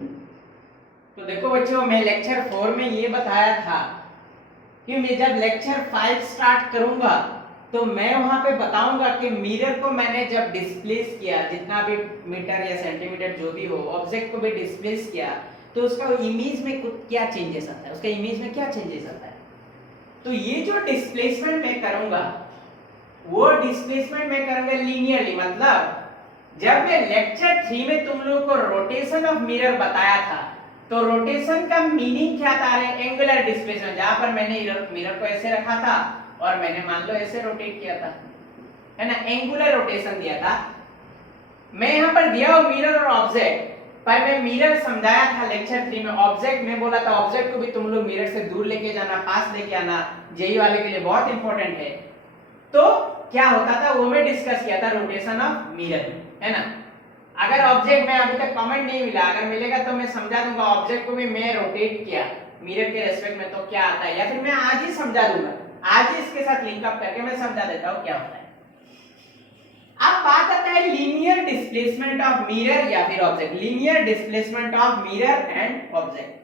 तो देखो बच्चों, मैं लेक्चर 4 में ये बताया था कि मैं जब लेक्चर 5 स्टार्ट करूंगा तो मैं वहां पे बताऊंगा कि मिरर को मैंने जब डिस्प्लेस किया, जितना भी मीटर या सेंटीमीटर जो भी हो, ऑब्जेक्ट को भी डिस्प्लेस किया, तो उसका इमेज में कुछ क्या चेंजेस आता है, उसका इमेज में क्या चेंजेस आता है। तो ये जो डिस्प्लेसमेंट मैं करूंगा, वो डिस्प्लेसमेंट मैं करूंगा लीनियरली। मतलब जब मैं लेक्चर 3 में तुम लोगों को रोटेशन ऑफ मिरर बताया था, तो रोटेशन का मीनिंग क्या था, एंगुलर डिस्प्लेसमेंट, जहां पर मैंने मिरर को ऐसे रखा था और मैंने मान लो ऐसे रोटेट किया था, है ना, एंगुलर रोटेशन दिया था। मैं यहां पर दिया हूं मिरर और ऑब्जेक्ट, पर मैं मिरर समझाया था लेक्चर 3 में, ऑब्जेक्ट में बोला था ऑब्जेक्ट को भी तुम लोग मिरर से दूर लेके जाना, पास लेके आना, जेई वाले के लिए बहुत इंपॉर्टेंट है। तो क्या होता था वो मैं डिस्कस किया था रोटेशन ऑफ मिरर, है ना। अगर ऑब्जेक्ट में अभी तक कमेंट नहीं मिला, अगर मिलेगा तो मैं समझा दूंगा ऑब्जेक्ट को भी मैं रोटेट किया मिरर के रेस्पेक्ट में तो क्या आता है, या फिर मैं आज ही समझा दूंगा, आज ही इसके साथ लिंक अप करके मैं समझा देता हूं क्या होता है। अब बात आता है लीनियर डिस्प्लेसमेंट ऑफ मिरर या फिर object, linear displacement of mirror and object.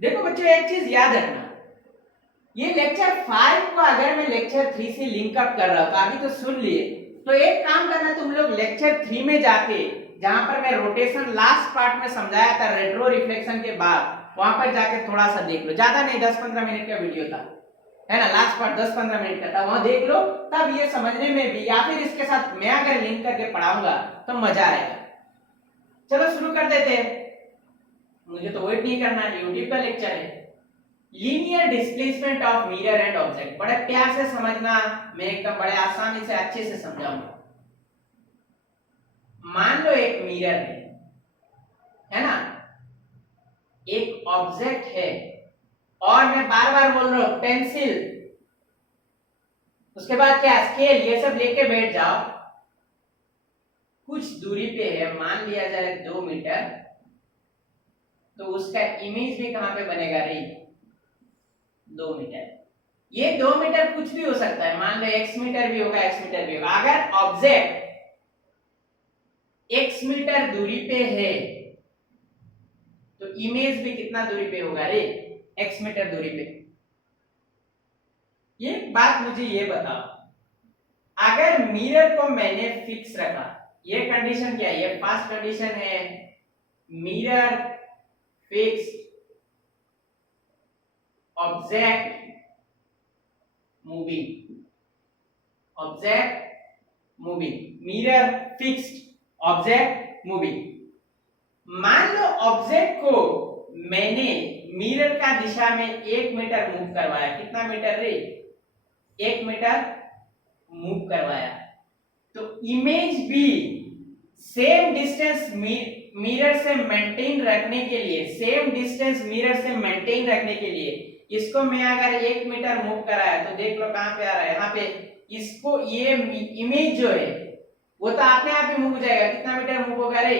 देखो बच्चों, एक चीज याद रखना, ये लेक्चर 5 को अगर मैं लेक्चर 3 से लिंक अप कर रहा हूं तो अभी तो सुन लिए, तो एक काम करना, तुम लोग लेक्चर 3 में जाके, जहां पर मैं रोटेशन लास्ट पार्ट में समझाया था रेट्रो रिफ्लेक्शन के बाद, वहां पर जाके थोड़ा सा देख लो, ज्यादा नहीं 10-15 मिनट का वीडियो था, है ना, लास्ट पार्ट 10-15 मिनट का था, वहां देख लो, तब ये समझने में भी, या फिर इसके साथ मैं अगर लिंक करके पढ़ाऊंगा तो मजा आएगा। चलो शुरू कर देते हैं, मुझे तो वेट नहीं करना, यूट्यूब का लेक्चर है। Linear displacement of mirror and object, बड़े प्यार से समझना, मैं एकदम बड़े आसानी से अच्छे से समझाऊंगा। मान लो एक मिरर है ना, एक ऑब्जेक्ट है, और मैं बार बार बोल रहा हूं पेंसिल, उसके बाद क्या, स्केल, ये सब लेके बैठ जाओ, कुछ दूरी पे है, मान लिया जाए 2 मीटर, तो उसका इमेज भी कहां पे बनेगा रे, 2 मीटर। ये 2 मीटर कुछ भी हो सकता है, मान लो x मीटर भी होगा, x मीटर भी होगा। अगर ऑब्जेक्ट x मीटर दूरी पे है तो इमेज भी कितना दूरी पे होगा रे, x मीटर दूरी पे। ये बात मुझे ये बताओ, अगर मिरर को मैंने फिक्स रखा, ये कंडीशन क्या है, ये फर्स्ट कंडीशन है, mirror fixed, object moving, object moving, mirror fixed, object moving. मान लो ऑब्जेक्ट को मैंने मिरर का दिशा में 1 मीटर मूव करवाया, कितना मीटर रे, 1 मीटर मूव करवाया, तो इमेज भी सेम डिस्टेंस मिरर से मेंटेन रखने के लिए, सेम डिस्टेंस मिरर से मेंटेन रखने के लिए, इसको मैं अगर 1 मीटर मूव कराया तो देख लो कहां पे आ रहा है, यहाँ पे, इसको ये इमेज जो है वो तो अपने आप ही मूव हो जाएगा, कितना मीटर मूव होगा रे,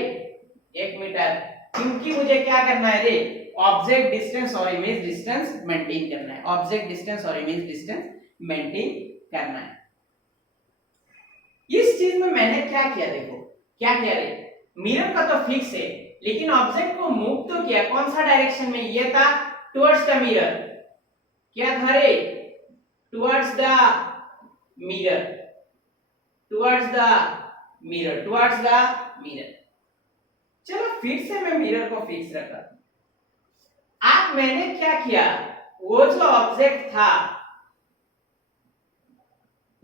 1 मीटर, क्योंकि मुझे क्या करना है रे, ऑब्जेक्ट डिस्टेंस और इमेज डिस्टेंस मेंटेन करना है, ऑब्जेक्ट डिस्टेंस और इमेज डिस्टेंस मेंटेन करना है। इस चीज में मैंने क्या किया, देखो क्या किया रे, मिरर का तो फिक्स है, लेकिन ऑब्जेक्ट को मूव तो किया, कौन सा डायरेक्शन में, ये था टुवर्ड्स द मिरर, क्या था रे, towards the mirror, towards the mirror, towards the mirror. चलो फिर से मैं मिरर को फिक्स रखा, अब मैंने क्या किया, वो जो ऑब्जेक्ट था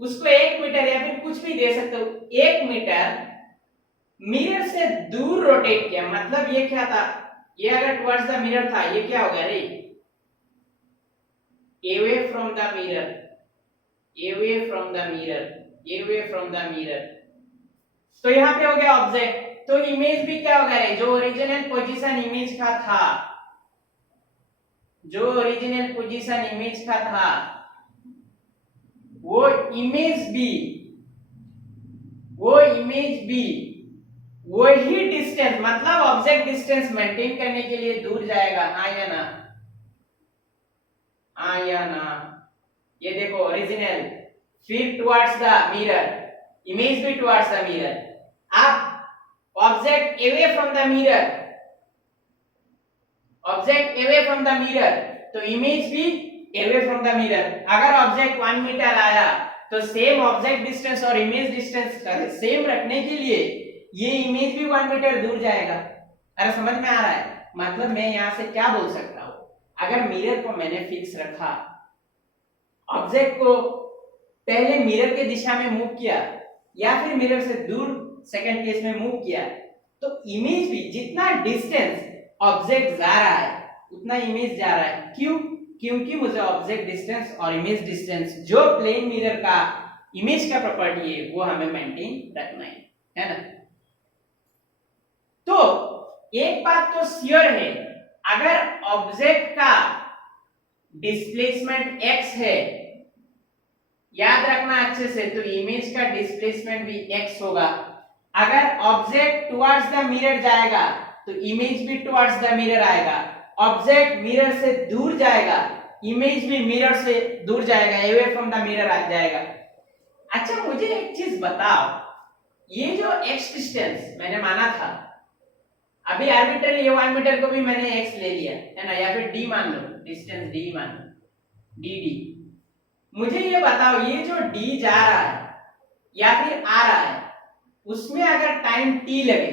उसको 1 मीटर या फिर कुछ भी दे सकते हो, 1 मीटर मिरर से दूर रोटेट किया। मतलब ये क्या था, ये अगर टुवर्ड्स द मिरर था, ये क्या हो गया रे, away from the mirror, away from the mirror, away from the mirror। तो यहां पे हो गया ऑब्जेक्ट, तो इमेज भी क्या हो गया, जो ओरिजिनल पोजीशन इमेज का था, जो ओरिजिनल पोजीशन इमेज का था, वो इमेज भी वही डिस्टेंस, मतलब ऑब्जेक्ट डिस्टेंस मेंटेन करने के लिए दूर जाएगा, हाँ या ना, हाँ या ना। ये देखो ओरिजिनल, फिर टुवर्ड्स द मिरर, इमेज भी टुवर्ड्स द मिरर। अब object away from the mirror, object away from the mirror, तो इमेज भी अवे फ्रॉम द मिरर। अगर ऑब्जेक्ट 1 मीटर आया तो सेम ऑब्जेक्ट डिस्टेंस और इमेज डिस्टेंस सेम रखने के लिए ये इमेज भी 1 मीटर दूर जाएगा। अरे समझ में आ रहा है? मतलब मैं यहां से क्या बोल सकता हूं, अगर मिरर को मैंने फिक्स रखा, ऑब्जेक्ट को पहले मिरर के दिशा में मूव किया या फिर मिरर से दूर सेकंड केस में मूव किया, तो इमेज भी जितना डिस्टेंस ऑब्जेक्ट जा रहा है उतना इमेज जा रहा है। क्यों? क्योंकि मुझे ऑब्जेक्ट डिस्टेंस और इमेज डिस्टेंस जो प्लेन मिरर का इमेज का प्रॉपर्टी है वो हमें मेंटेन रखना है ना। तो एक बात तो श्योर है, अगर ऑब्जेक्ट का डिस्प्लेसमेंट x है, याद रखना अच्छे से, तो इमेज का डिस्प्लेसमेंट भी x होगा। अगर ऑब्जेक्ट टुवर्ड्स द मिरर जाएगा तो इमेज भी टुवर्ड्स द मिरर आएगा। ऑब्जेक्ट मिरर से दूर जाएगा, इमेज भी मिरर से दूर जाएगा, अवे फ्रॉम द मिरर आ जाएगा। अच्छा मुझे एक चीज बताओ, ये जो x डिस्टेंस मैंने माना था, अभी आर्बिट्ररी ये 1 मीटर को भी मैंने x ले लिया है ना, या फिर d मान लो, डिस्टेंस d मान लो, dd। मुझे ये बताओ, ये जो d जा रहा है या फिर आ रहा है, उसमें अगर टाइम t लगे,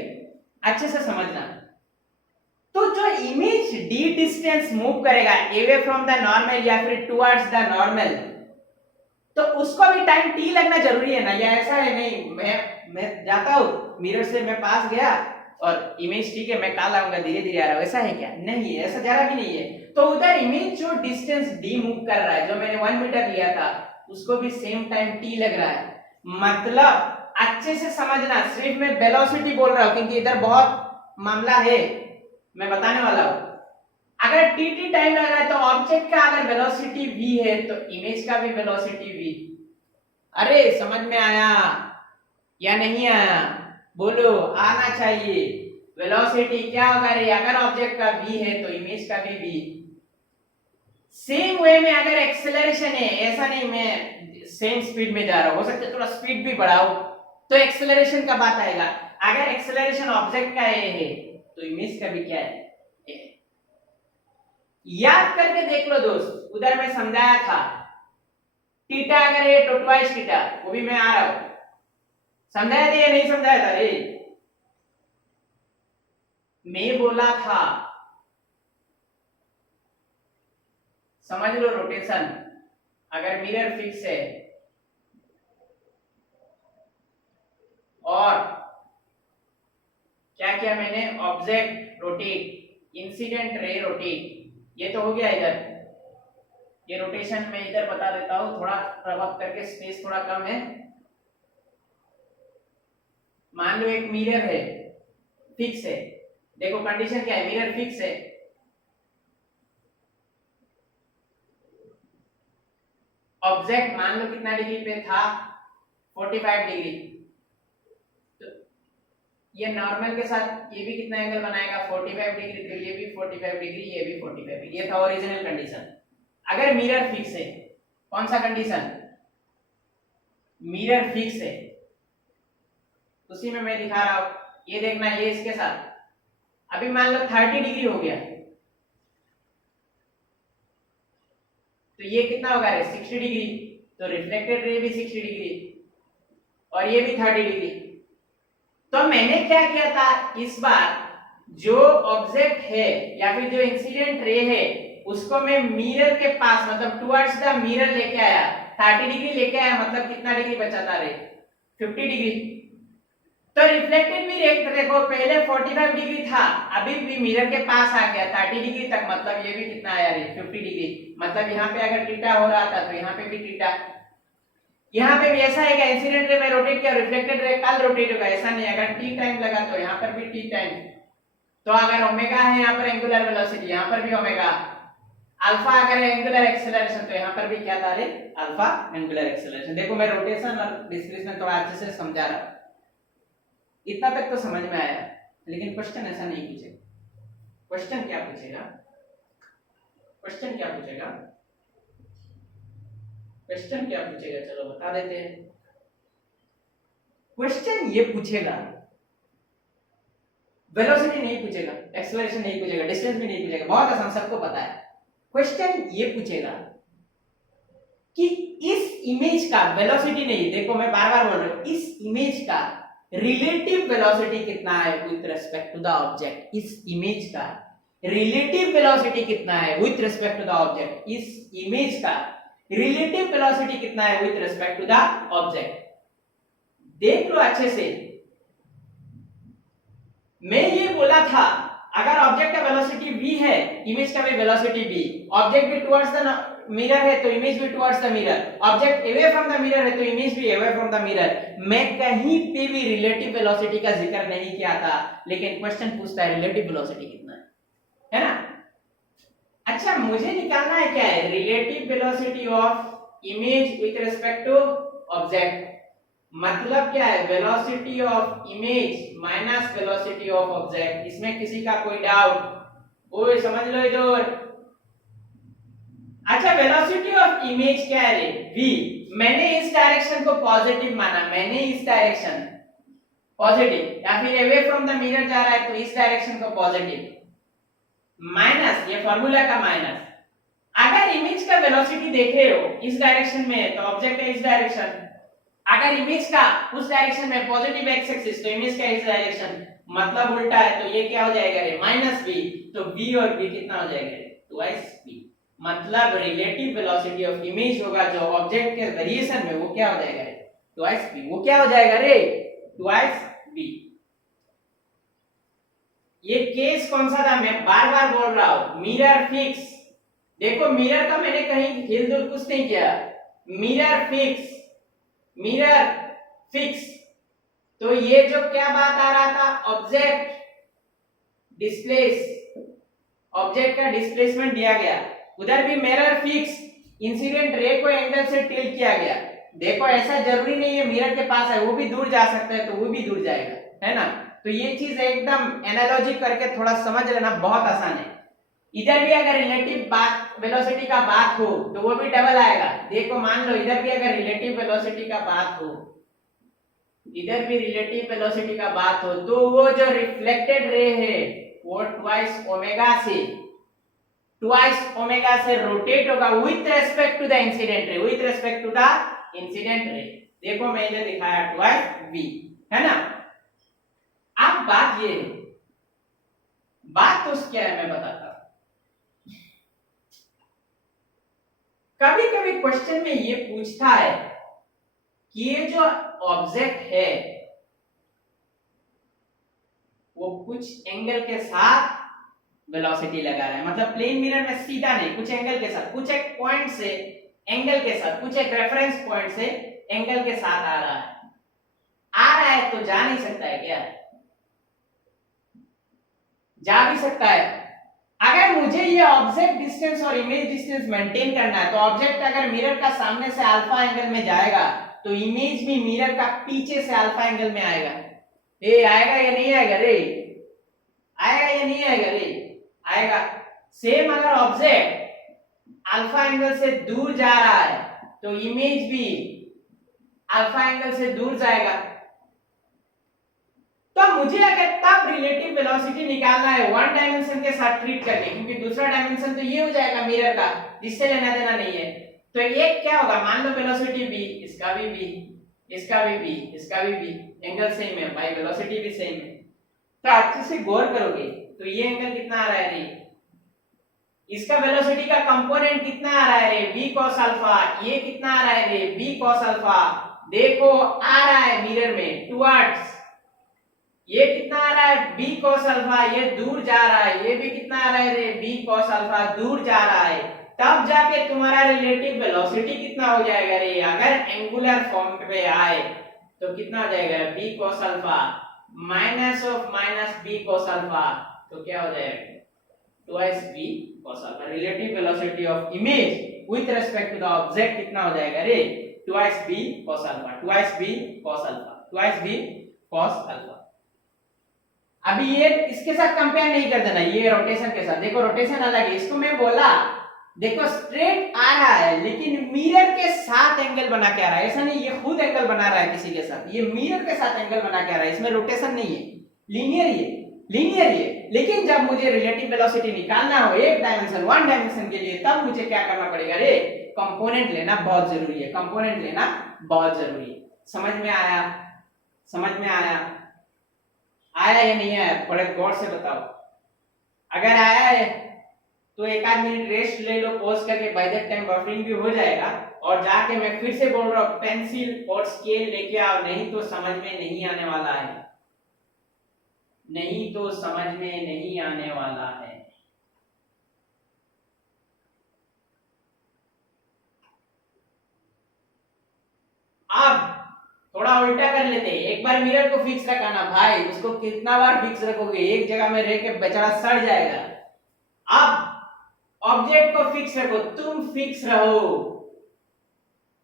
अच्छे से समझना, तो जो इमेज d डिस्टेंस मूव करेगा अवे फ्रॉम द नॉर्मल या फिर टुवर्ड्स द नॉर्मल, तो उसको भी टाइम t लगना जरूरी है ना, या ऐसा है नहीं मैं जाता हूं मिरर से, मैं पास गया और इमेज ठीक है मैं कल आऊंगा धीरे धीरे आ रहा है, ऐसा है क्या? नहीं है, ऐसा जरा भी नहीं है। तो उधर इमेज जो डिस्टेंस d मूव कर रहा है, जो मैंने 1 मीटर लिया था, उसको भी सेम टाइम t लग रहा है। मतलब अच्छे से समझना, सिर्फ मैं वेलोसिटी बोल रहा हूं क्योंकि इधर बहुत मामला है, मैं बताने वाला हूं। अगर tt टाइम लग रहा है तो ऑब्जेक्ट का अगर वेलोसिटी v है तो इमेज का भी वेलोसिटी v। अरे समझ में आया या नहीं आया? बोलो, आना चाहिए। वेलोसिटी क्या होगा रे? अगर ऑब्जेक्ट का v है तो इमेज का भी v। सेम वे में अगर एक्सेलरेशन है, ऐसा नहीं मैं सेम स्पीड में जा रहा हूं, हो सकता है थोड़ा स्पीड भी बढ़ाओ, तो एक्सेलरेशन का बात आएगा। अगर एक्सेलरेशन ऑब्जेक्ट का a है तो इमेज का भी क्या है? a है। याद करके देख लो दोस्त, उधर मैं समझाया था, थीटा अगर है तो ट्वाइस थीटा, वो भी मैं आ रहा हूं, समझाया था या नहीं समझाया था रे? मैं बोला था, समझ लो रोटेशन। अगर मिरर फिक्स है और क्या किया मैंने, object rotate, incident ray rotate, ये तो हो गया इधर, ये रोटेशन मैं इधर बता देता हूं, थोड़ा प्रभाव करके, स्पेस थोड़ा कम है। मान लो एक मिरर है, फिक्स है, देखो कंडीशन क्या है, मिरर फिक्स है, ऑब्जेक्ट मान लो कितना डिग्री पे था, 45 डिग्री, तो ये नॉर्मल के साथ ये भी कितना एंगल बनाएगा, 45 डिग्री, तो ये भी 45 डिग्री, ये भी 45 डिग्री। ये था ओरिजिनल कंडीशन। अगर मिरर फिक्स है, कौन सा कंडीशन? मिरर फिक्स है, उसी में मैं दिखा रहा हूं, ये देखना, ये इसके साथ अभी मान लो 30 डिग्री हो गया, तो ये कितना होगा रे, 60 डिग्री, तो रिफ्लेक्टेड रे भी 60 डिग्री और ये भी 30 डिग्री। तो मैंने क्या किया था इस बार, जो ऑब्जेक्ट है या फिर जो इंसिडेंट रे है उसको मैं मिरर के पास, मतलब टुवर्ड्स द मिरर लेके आया, 30 डिग्री लेके आया, मतलब कितना डिग्री बचा था रे, 50 डिग्री। तो रिफ्लेक्टेड भी देखो, पहले 45 डिग्री था, अभी भी मिरर के पास आ गया 30 डिग्री तक, मतलब ये भी कितना आया रे, 50 डिग्री। मतलब यहाँ पे अगर थीटा हो रहा था तो यहाँ पे भी थीटा, यहाँ पे भी ऐसा है कि इंसिडेंट रे में रोटेट किया, रिफ्लेक्टेड रे कल रोटेट होगा, ऐसा नहीं। अगर टी टाइम लगा तो यहाँ पर भी टी टाइम, तो अगर ओमेगा है यहाँ पर एंगुलर वेलोसिटी, यहाँ पर भी ओमेगा, अल्फा अगर एंगुलर एक्सेलरेशन तो यहाँ पर भी क्या था रे, अल्फा एंगुलर एक्सेलरेशन। देखो मैं रोटेशन और डिस्प्लेसमेंट थोड़ा अच्छे से समझा रहा हूं, इतना तक तो समझ में आया, लेकिन क्वेश्चन ऐसा नहीं पूछेगा। क्वेश्चन क्या पूछेगा, क्वेश्चन क्या पूछेगा, क्वेश्चन क्या पूछेगा, चलो बता देते हैं। क्वेश्चन ये पूछेगा, वेलोसिटी नहीं पूछेगा, एक्सेलरेशन नहीं पूछेगा, डिस्टेंस भी नहीं पूछेगा, बहुत आसान, सबको पता है। क्वेश्चन ये पूछेगा कि इस इमेज का वेलोसिटी नहीं, देखो मैं बार बार बोल रहा हूं, इस इमेज का रिलेटिव वेलोसिटी कितना है with respect to the object. इस इमेज का रिलेटिव वेलोसिटी कितना है with respect to the object. इस इमेज का रिलेटिव वेलोसिटी कितना है with respect to the object. देख लो अच्छे से, मैं ये बोला था अगर ऑब्जेक्ट का वेलोसिटी v है, इमेज का भी वेलोसिटी v, ऑब्जेक्ट भी टुवर्ड्स द मिरर है तो इमेज भी towards the mirror, object away from the mirror है तो इमेज भी अवे फ्रॉम द मिरर। मैं कहीं पे भी रिलेटिव वेलोसिटी का जिक्र नहीं किया था, लेकिन क्वेश्चन पूछता है रिलेटिव वेलोसिटी कितना है ना। अच्छा, मुझे निकालना है क्या है, relative velocity of image with respect to object. मतलब क्या है, velocity of image minus velocity of object. इसमें किसी का कोई डाउट? ओए समझ लो इधर। अच्छा, वेलोसिटी ऑफ इमेज क्या है रे, v। मैंने इस डायरेक्शन को पॉजिटिव माना, मैंने इस डायरेक्शन पॉजिटिव, या फिर अवे फ्रॉम द मिरर जा रहा है तो इस डायरेक्शन को पॉजिटिव, माइनस ये फार्मूला का माइनस। अगर इमेज का वेलोसिटी देख रहे हो इस डायरेक्शन में है तो ऑब्जेक्ट है इस डायरेक्शन, अगर इमेज का उस डायरेक्शन में पॉजिटिव एक्स एक्सिस तो इमेज का इस डायरेक्शन, मतलब उल्टा है तो ये क्या हो जाएगा रे, माइनस v। तो v और v कितना हो जाएगा रे, ट्वाइस v। मतलब रिलेटिव वेलोसिटी ऑफ इमेज होगा जो ऑब्जेक्ट के वेरिएशन में, वो क्या हो जाएगा रे, ट्वाइस v। वो क्या हो जाएगा रे, ट्वाइस v। ये केस कौन सा था, मैं बार बार बोल रहा हूं, मिरर फिक्स। देखो मिरर का मैंने कहीं हिलडुल कुछ नहीं किया, मिरर फिक्स, मिरर फिक्स। तो ये जो क्या बात आ रहा था, ऑब्जेक्ट डिस्प्लेस, ऑब्जेक्ट का डिस्प्लेसमेंट दिया गया, उधर भी मिरर फिक्स, इंसिडेंट रे को एंगल से टिल्ट किया गया। देखो ऐसा जरूरी नहीं है मिरर के पास है, वो भी दूर जा सकता है तो वो भी दूर जाएगा, है ना। तो ये चीज एकदम एनालॉजी करके थोड़ा समझ लेना, बहुत आसान है। इधर भी अगर रिलेटिव बात वेलोसिटी का बात हो तो वो भी डबल आएगा। देखो मान लो इधर भी अगर रिलेटिव वेलोसिटी का बात हो, इधर भी रिलेटिव वेलोसिटी का बात हो, तो वो जो रिफ्लेक्टेड रे है वो ट्वाइस ओमेगा से रोटेट होगा with respect to the incident ray, with respect to the incident ray. देखो मैं इधर दिखाया ट्वाइस v, है ना। अब बात ये है, बात तो क्या है मैं बताता हूं। कभी कभी क्वेश्चन में ये पूछता है कि ये जो ऑब्जेक्ट है वो कुछ एंगल के साथ वेलोसिटी लगा रहा है, मतलब प्लेन मिरर में सीधा नहीं, कुछ एंगल के साथ, कुछ एक पॉइंट से एंगल के साथ, कुछ एक रेफरेंस पॉइंट से एंगल के साथ आ रहा है। आ रहा है तो जा नहीं सकता है क्या, जा भी सकता है। अगर मुझे ये ऑब्जेक्ट डिस्टेंस और इमेज डिस्टेंस मेंटेन करना है तो ऑब्जेक्ट अगर मिरर का सामने से अल्फा एंगल में जाएगा तो इमेज भी मिरर का पीछे से अल्फा एंगल में आएगा। ए आएगा या नहीं आएगा रे, आएगा या नहीं आएगा रे, आएगा। सेम अगर ऑब्जेक्ट अल्फा एंगल से दूर जा रहा है तो इमेज भी अल्फा एंगल से दूर जाएगा। तो मुझे अगर तब रिलेटिव वेलोसिटी निकालना है वन डायमेंशन के साथ ट्रीट करके, क्योंकि दूसरा डायमेंशन तो ये हो जाएगा मिरर का, जिससे लेना देना नहीं है। तो एक क्या होगा, मान लो वेलोसिटी v, इसका भी v, इसका भी v, इसका भी v, एंगल सेम है भाई, वेलोसिटी भी सेम है। तो अच्छे से गौर करोगे तो ये एंगल कितना आ रहा है रे, इसका वेलोसिटी का कंपोनेंट कितना आ रहा है रे, v cos अल्फा। ये कितना आ रहा है रे, v cos अल्फा। देखो आ रहा है मिरर में टुवर्ड्स, ये कितना आ रहा है b cos अल्फा, ये दूर जा रहा है, ये भी कितना आ रहा है रे, b cos अल्फा, दूर जा रहा है। तब जाके तुम्हारा रिलेटिव वेलोसिटी कितना हो जाएगा रे, अगर एंगुलर फॉर्म पे आए तो कितना हो जाएगा, b cos alpha minus of minus b cos alpha, तो क्या हो जाएगा twice b cos alpha. Relative velocity of image with respect to the object कितना हो जाएगा रे, twice b cos alpha, twice b cos alpha, twice b cos alpha. अभी ये इसके साथ कंपेयर नहीं कर देना, ये रोटेशन के साथ। देखो रोटेशन अलग है, इसको मैं बोला देखो स्ट्रेट आ रहा है लेकिन मिरर के साथ एंगल बना के आ रहा है, ऐसा नहीं ये खुद एंगल बना रहा है किसी के साथ, ये मिरर के साथ एंगल बना के आ रहा है, इसमें रोटेशन नहीं है, लीनियर ये। लीनियर ही है, लेकिन जब मुझे रिलेटिव वेलोसिटी निकालना हो एक डायमेंशन वन डायमेंशन के लिए, तब मुझे क्या करना पड़ेगा रे, कंपोनेंट लेना बहुत जरूरी है, कंपोनेंट लेना बहुत जरूरी है। समझ में आया? समझ में आया? आया या नहीं आया? बड़े गौर से बताओ। अगर आया है तो एक आध मिनट रेस्ट ले लो पॉज करके, बाय दैट टाइम बफरिंग भी हो जाएगा। और जाके मैं फिर से बोल रहा हूं, पेंसिल और स्केल लेके आओ, नहीं तो समझ में नहीं आने वाला है, नहीं तो समझ में नहीं आने वाला है। अब थोड़ा उल्टा कर लेते हैं, एक बार मिरर को फिक्स रखना भाई, उसको कितना बार फिक्स रखोगे, एक जगह में रह के बेचारा सड़ जाएगा। अब ऑब्जेक्ट को फिक्स रखो, तुम फिक्स रहो,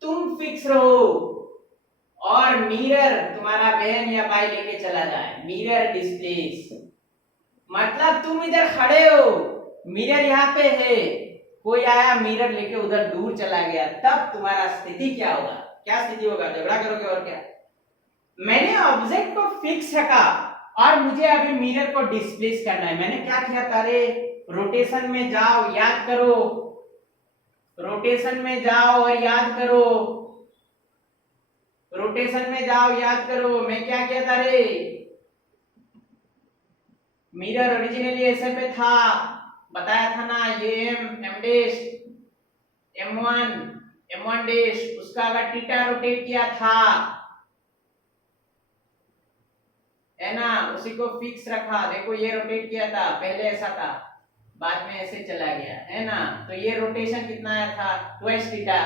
तुम फिक्स रहो, और मिरर तुम्हारा बहन या भाई लेके चला जाए। मिरर डिस्प्लेस मतलब तुम इधर खड़े हो, मिरर यहाँ पे है, कोई आया मिरर लेके उधर दूर चला गया, तब तुम्हारा स्थिति क्या होगा? क्या स्थिति होगा? झगड़ा करोगे और क्या। मैंने ऑब्जेक्ट को फिक्स रखा और मुझे अभी मिरर को डिस्प्लेस करना है। मैंने क्या किया था रे, रोटेशन में जाओ, याद करो, रोटेशन में जाओ और याद करो, रोटेशन में जाओ याद करो। मैं क्या किया था रे, मिरर ओरिजिनली ऐसे पे था, बताया था ना, ये एम डैश m1 डैश, उसका अगर थीटा रोटेट किया था, है ना, उसी को फिक्स रखा। देखो ये रोटेट किया था, पहले ऐसा था, बाद में ऐसे चला गया, है ना, तो ये रोटेशन कितना आया था, ट्वाइस थीटा।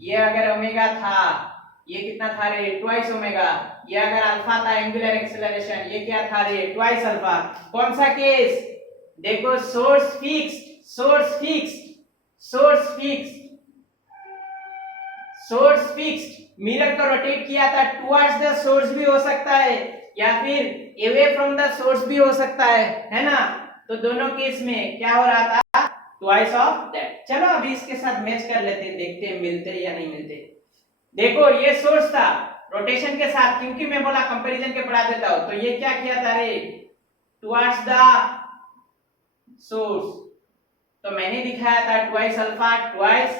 ये अगर ओमेगा था, ये कितना था रे, ट्वाइस ओमेगा। ये अगर अल्फा था एंगुलर एक्सेलरेशन, ये क्या था रे, ट्वाइस अल्फा। कौन सा केस? देखो source fixed, source fixed, source fixed, source fixed. Mirror को रोटेट किया था, टुवर्ड्स द सोर्स भी हो सकता है या फिर अवे फ्रॉम द सोर्स भी हो सकता है ना। तो दोनों केस में क्या हो रहा था, ट्वाइस ऑफ दैट। चलो अभी इसके साथ मैच कर लेते हैं, देखते हैं मिलते या नहीं मिलते। देखो ये सोर्स था रोटेशन के साथ, क्योंकि मैं बोला कंपैरिजन के पढ़ा देता हूं, तो ये क्या किया था रे, टुवर्ड्स द सोर्स। तो मैंने दिखाया था twice alpha, twice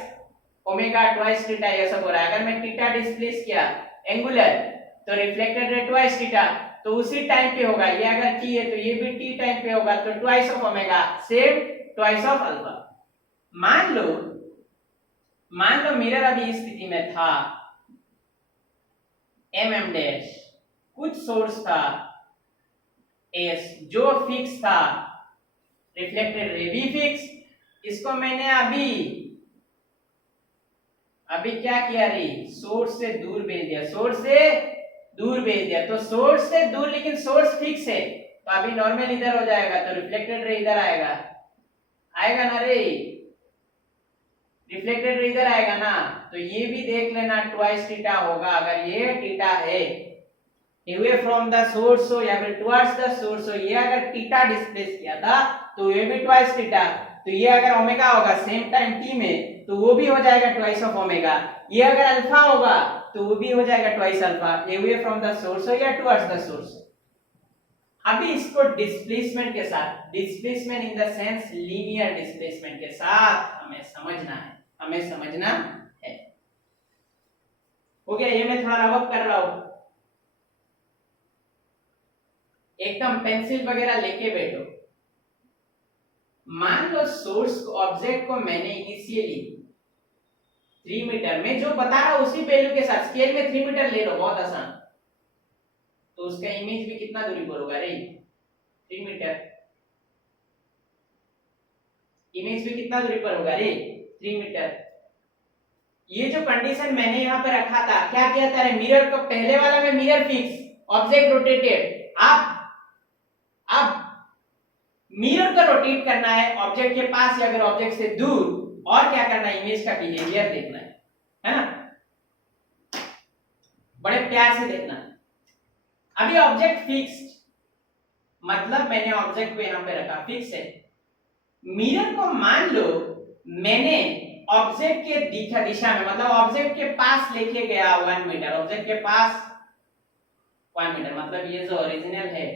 omega, twice theta, ये सब हो रहा है। अगर मैं थीटा डिस्प्लेस किया एंगुलर, तो रिफ्लेक्टेड रे ट्वाइस थीटा, तो उसी टाइम पे होगा। ये अगर टी है तो ये भी टी टाइम पे होगा, तो twice of omega same twice of alpha. मान लो मिरर अभी इस स्थिति में था, एम डैश, कुछ सोर्स था एस जो फिक्स था, रिफ्लेक्टेड रे भी फिक्स। इसको मैंने अभी क्या किया रे, सोर्स से दूर भेज दिया, सोर्स से दूर भेज दिया। तो सोर्स से दूर, लेकिन सोर्स फिक्स है, तो अभी नॉर्मल इधर हो जाएगा, तो रिफ्लेक्टेड रे इधर आएगा, आएगा ना रे, रिफ्लेक्टेड रे इधर आएगा ना। तो ये भी देख लेना ट्वाइस थीटा होगा। अगर ये थीटा है, अवे फ्रॉम द सोर्स हो या फिर टुवर्ड्स द सोर्स हो, ये अगर थीटा डिस्प्लेस किया था तो ये भी ट्वाइस थीटा। तो ये अगर ओमेगा होगा सेम टाइम टी में, तो वो भी हो जाएगा ट्वाइस ऑफ ओमेगा। ये अगर अल्फा होगा तो वो भी हो जाएगा twice alpha, away from the source हो या टुवर्ड्स द सोर्स। अभी इसको डिस्प्लेसमेंट के साथ, displacement in the sense linear displacement के साथ हमें समझना है, हमें समझना है। हो गया, ये मैं थोड़ा रब अप कर रहा हूं, एकदम पेंसिल वगैरह लेके बैठो। मान लो सोर्स ऑब्जेक्ट को मैंने इनिशियली 3 मीटर में, जो बता रहा हूं उसी वैल्यू के साथ, स्केल में 3 मीटर ले लो, बहुत आसान। तो उसका इमेज भी कितना दूरी पर होगा रे, 3 मीटर। इमेज भी कितना दूरी पर होगा रे, 3 मीटर। ये जो कंडीशन मैंने यहां पे रखा था, क्या किया था रे, मिरर को, पहले वाला में मिरर फिक्स, ऑब्जेक्ट रोटेटेड। अब मिरर को रोटेट करना है ऑब्जेक्ट के पास या फिर ऑब्जेक्ट से दूर, और क्या करना है, इमेज का बिहेवियर देखना है ना, बड़े प्यार से देखना। अभी ऑब्जेक्ट फिक्स्ड, मतलब मैंने ऑब्जेक्ट को यहां पे रखा, फिक्स है। मिरर को मान लो मैंने ऑब्जेक्ट के दिशा में, मतलब ऑब्जेक्ट के पास लेके गया 1 मीटर, ऑब्जेक्ट के पास 1 मीटर, मतलब ये जो ओरिजिनल है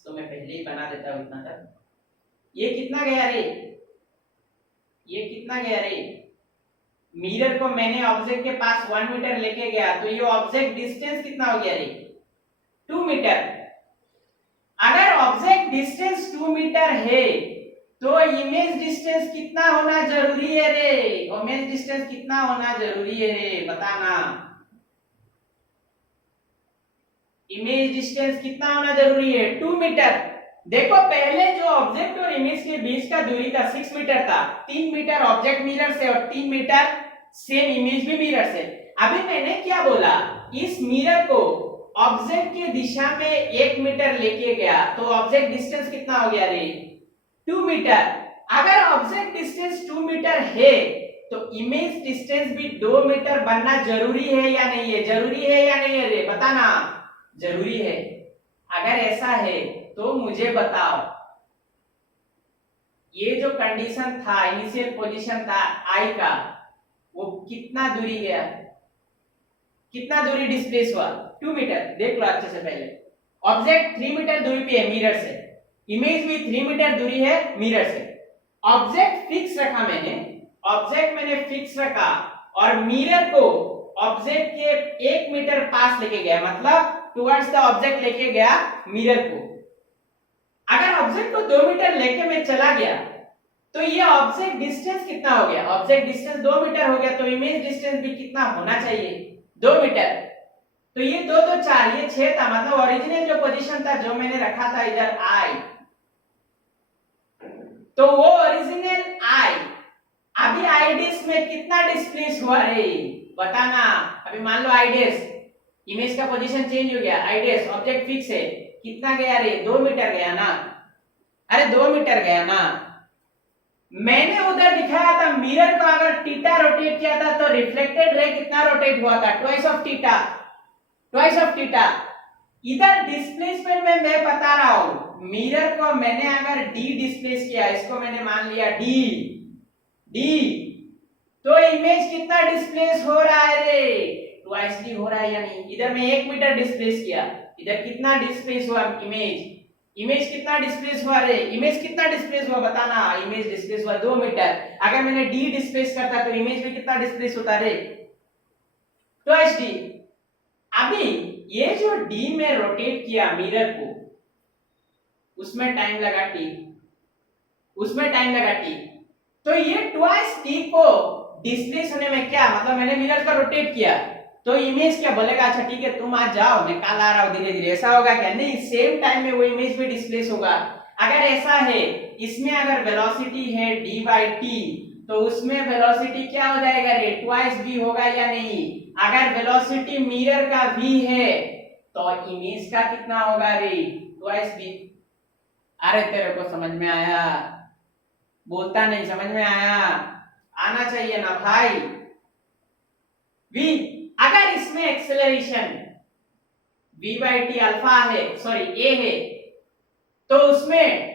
इसको मैं पहले ही बना देता हूं इतना तक। ये कितना गया रे, ये कितना गया रे, मिरर को मैंने ऑब्जेक्ट के पास 1 मीटर लेके गया तो ये ऑब्जेक्ट डिस्टेंस कितना हो गया रे, 2 मीटर। अगर ऑब्जेक्ट डिस्टेंस 2 मीटर है तो इमेज डिस्टेंस कितना होना जरूरी है रे, इमेज डिस्टेंस कितना होना जरूरी है रे, बताना। इमेज डिस्टेंस कितना होना जरूरी है, 2 मीटर। देखो पहले जो ऑब्जेक्ट और इमेज के बीच का दूरी था 6 मीटर था, 3 मीटर ऑब्जेक्ट मिरर से और 3 मीटर सेम इमेज भी मिरर से। अभी मैंने क्या बोला, इस मिरर को ऑब्जेक्ट की दिशा में 1 मीटर लेके गया तो ऑब्जेक्ट डिस्टेंस कितना हो गया रे, 2 मीटर। अगर ऑब्जेक्ट डिस्टेंस 2 मीटर है तो इमेज डिस्टेंस भी 2 मीटर बनना जरूरी है या नहीं है, जरूरी है या नहीं है रे, बताना। जरूरी है। अगर ऐसा है तो मुझे बताओ, ये जो कंडीशन था, इनिशियल पोजीशन था आई का, वो कितना दूरी गया, कितना दूरी डिस्प्लेस हुआ, 2 मीटर। देख लो अच्छे से पहले, ऑब्जेक्ट 3 मीटर दूरी पे है मिरर से, इमेज भी 3 मीटर दूरी है मिरर से। ऑब्जेक्ट फिक्स रखा मैंने, ऑब्जेक्ट मैंने फिक्स रखा और मिरर को ऑब्जेक्ट के 1 मीटर पास लेके गया, मतलब टुवर्ड्स द ऑब्जेक्ट लेके गया मिरर को। अगर ऑब्जेक्ट को 2 मीटर लेके मैं चला गया तो ये ऑब्जेक्ट डिस्टेंस कितना हो गया, ऑब्जेक्ट डिस्टेंस 2 मीटर हो गया तो इमेज डिस्टेंस भी कितना होना चाहिए, 2 मीटर। तो ये 2 2 4, ये 6 था, मतलब ओरिजिनल जो पोजीशन था जो मैंने रखा था इधर आई, तो वो ओरिजिनल आई अभी आईडीएस में कितना डिस्प्लेस हुआ रे, बताना। अभी मान लो आईडीएस, इमेज का पोजीशन चेंज हो गया, आईडीएस ऑब्जेक्ट फिक्स है, कितना गया रे, 2 मीटर गया ना, अरे 2 मीटर गया ना। मैंने उधर दिखाया था मिरर को अगर थीटा रोटेट किया था तो रिफ्लेक्टेड रे कितना रोटेट हुआ था, twice of theta, twice of theta. इधर डिस्प्लेसमेंट में मैं बता रहा हूं, मिरर को मैंने अगर डी डिस्प्लेस किया, इसको मैंने मान लिया डी, डी, तो इमेज कितना डिस्प्लेस हो रहा है रे, ट्वाइस डी हो रहा है या नहीं। इधर मैं 1 मीटर डिस्प्लेस किया, इधर कितना डिस्प्लेस हुआ इमेज, इमेज कितना डिस्प्लेस हुआ रे, इमेज कितना डिस्प्लेस हुआ बताना, इमेज डिस्प्लेस हुआ 2 मीटर। अगर मैंने डी डिस्प्लेस करता तो इमेज में कितना डिस्प्लेस होता रे, ट्वाइस डी। अभी ये जो डी में रोटेट किया मिरर को, उसमें टाइम लगा टी, उसमें टाइम लगा टी, तो ये ट्वाइस टी को डिस्प्लेस होने में क्या मतलब, मैंने मिरर को रोटेट किया तो इमेज क्या बोलेगा, अच्छा ठीक है तुम आज जाओ मैं कल आ रहा हूं धीरे धीरे, ऐसा होगा क्या, नहीं, सेम टाइम में वो इमेज भी डिस्प्लेस होगा। अगर ऐसा है, इसमें अगर वेलोसिटी है डी बाई टी तो उसमें वेलोसिटी क्या हो जाएगा रे, ट्वाइस v होगा या नहीं। अगर वेलोसिटी मिरर का v है तो इमेज का कितना होगा रे, ट्वाइस v। अरे तेरे को समझ में आया, बोलता नहीं, समझ में आया, आना चाहिए ना भाई। v, अगर इसमें acceleration v by T alpha है, सॉरी a है, तो उसमें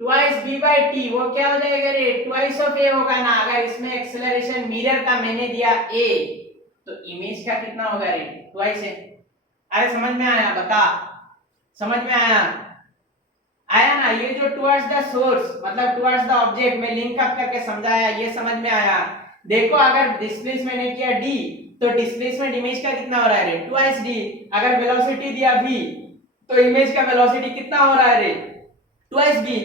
ट्वाइस v बाई टी वो क्या हो जाएगा रे, ट्वाइस ऑफ a होगा ना। अगर इसमें एक्सेलरेशन मिरर का मैंने दिया a तो इमेज का कितना होगा रे, ट्वाइस है। अरे समझ में आया, बता, समझ में आया, आया ना। ये जो टुवर्ड्स द सोर्स मतलब टुवर्ड्स द ऑब्जेक्ट में लिंक अप करके समझाया, ये समझ में आया। देखो अगर डिस्प्लेसमेंट ने किया d तो डिस्प्लेसमेंट इमेज का कितना हो रहा है रे, ट्वाइस d। अगर वेलोसिटी दिया v तो इमेज का वेलोसिटी कितना हो रहा है रे, ट्वाइस v।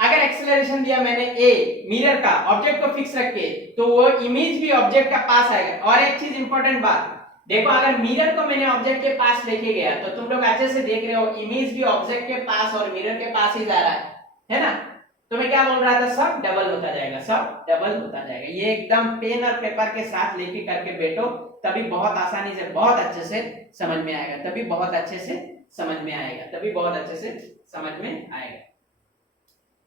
अगर एक्सेलरेशन दिया मैंने a मिरर का ऑब्जेक्ट को फिक्स रख के तो वो इमेज भी ऑब्जेक्ट का पास आएगा। और एक चीज इंपॉर्टेंट बात, देखो अगर मिरर को मैंने ऑब्जेक्ट के पास लेके गया तो तुम लोग अच्छे से देख रहे हो इमेज भी ऑब्जेक्ट के पास और मिरर के पास ही जा रहा है ना। तो मैं क्या बोल रहा था, सब डबल होता जाएगा, सब डबल होता जाएगा। ये एकदम पेन और पेपर के साथ लेके करके बैठो, तभी बहुत आसानी से बहुत अच्छे से समझ में आएगा, तभी बहुत अच्छे से समझ में आएगा, तभी बहुत अच्छे से समझ में आएगा।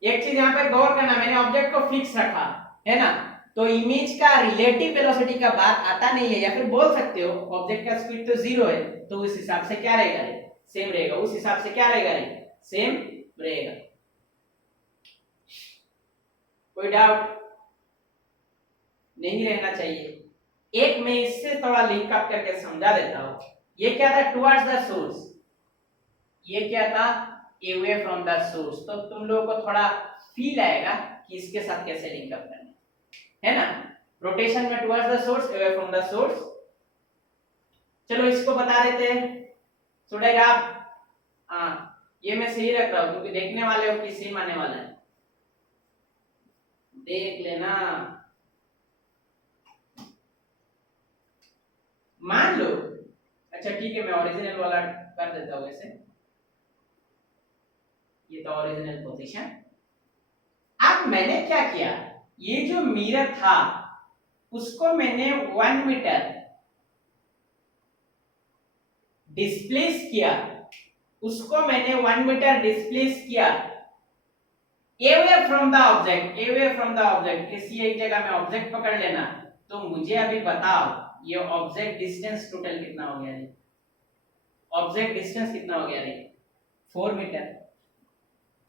एक चीज यहाँ पर गौर करना, मैंने ऑब्जेक्ट को फिक्स रखा है ना, तो इमेज का रिलेटिव वेलोसिटी का बात आता नहीं है, या फिर बोल सकते हो ऑब्जेक्ट का स्पीड तो 0 है तो उस हिसाब से क्या रहेगा रे, सेम रहेगा, उस हिसाब से क्या रहेगा रे, सेम रहेगा। कोई डाउट नहीं रहना चाहिए। एक मैं इससे थोड़ा लिंक अप करके समझा देता हूं। ये क्या था, टुवर्ड्स द सोर्स, ये क्या था, अवे फ्रॉम द सोर्स। तो तुम लोगों को थोड़ा फील आएगा कि इसके साथ कैसे लिंकअप करना है ना। रोटेशन में towards the source, away from the source. चलो इसको बता देते हैं। सुनेगा आप, हाँ ये मैं सही रख रहा हूं क्योंकि देखने वाले हो कि सेम आने वाला है, देख लेना। मान लो, अच्छा ठीक है, मैं ओरिजिनल वाला कर देता हूं ऐसे, ये तो ओरिजिनल पोजीशन। अब मैंने क्या किया, ये जो मिरर था उसको मैंने 1 मीटर डिस्प्लेस किया, उसको मैंने 1 मीटर डिस्प्लेस किया away from the object, away from the object। किसी एक जगह में ऑब्जेक्ट पकड़ लेना। तो मुझे अभी बताओ ये ऑब्जेक्ट डिस्टेंस टोटल कितना हो गया रे, ऑब्जेक्ट डिस्टेंस कितना हो गया रे, 4 मीटर।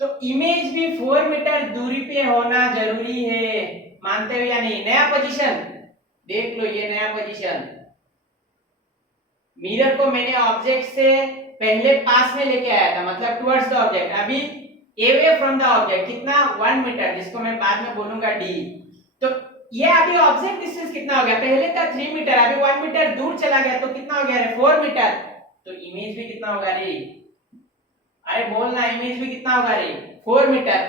तो इमेज भी 4 मीटर दूरी पे होना जरूरी है, मानते हो या नहीं। नया पोजीशन देख लो, ये नया पोजीशन, मिरर को मैंने ऑब्जेक्ट से पहले पास में लेके आया था, मतलब टुवर्ड्स द ऑब्जेक्ट। अभी अवे फ्रॉम द ऑब्जेक्ट कितना, 1 मीटर, जिसको मैं बाद में बोलूंगा d। तो ये अभी ऑब्जेक्ट डिस्टेंस कितना हो गया, पहले था 3 मीटर, अभी 1 मीटर दूर चला गया, तो कितना हो गया रे, 4 मीटर। तो इमेज भी कितना होगा रे, अरे बोलना, इमेज भी कितना होगा रे, 4 मीटर।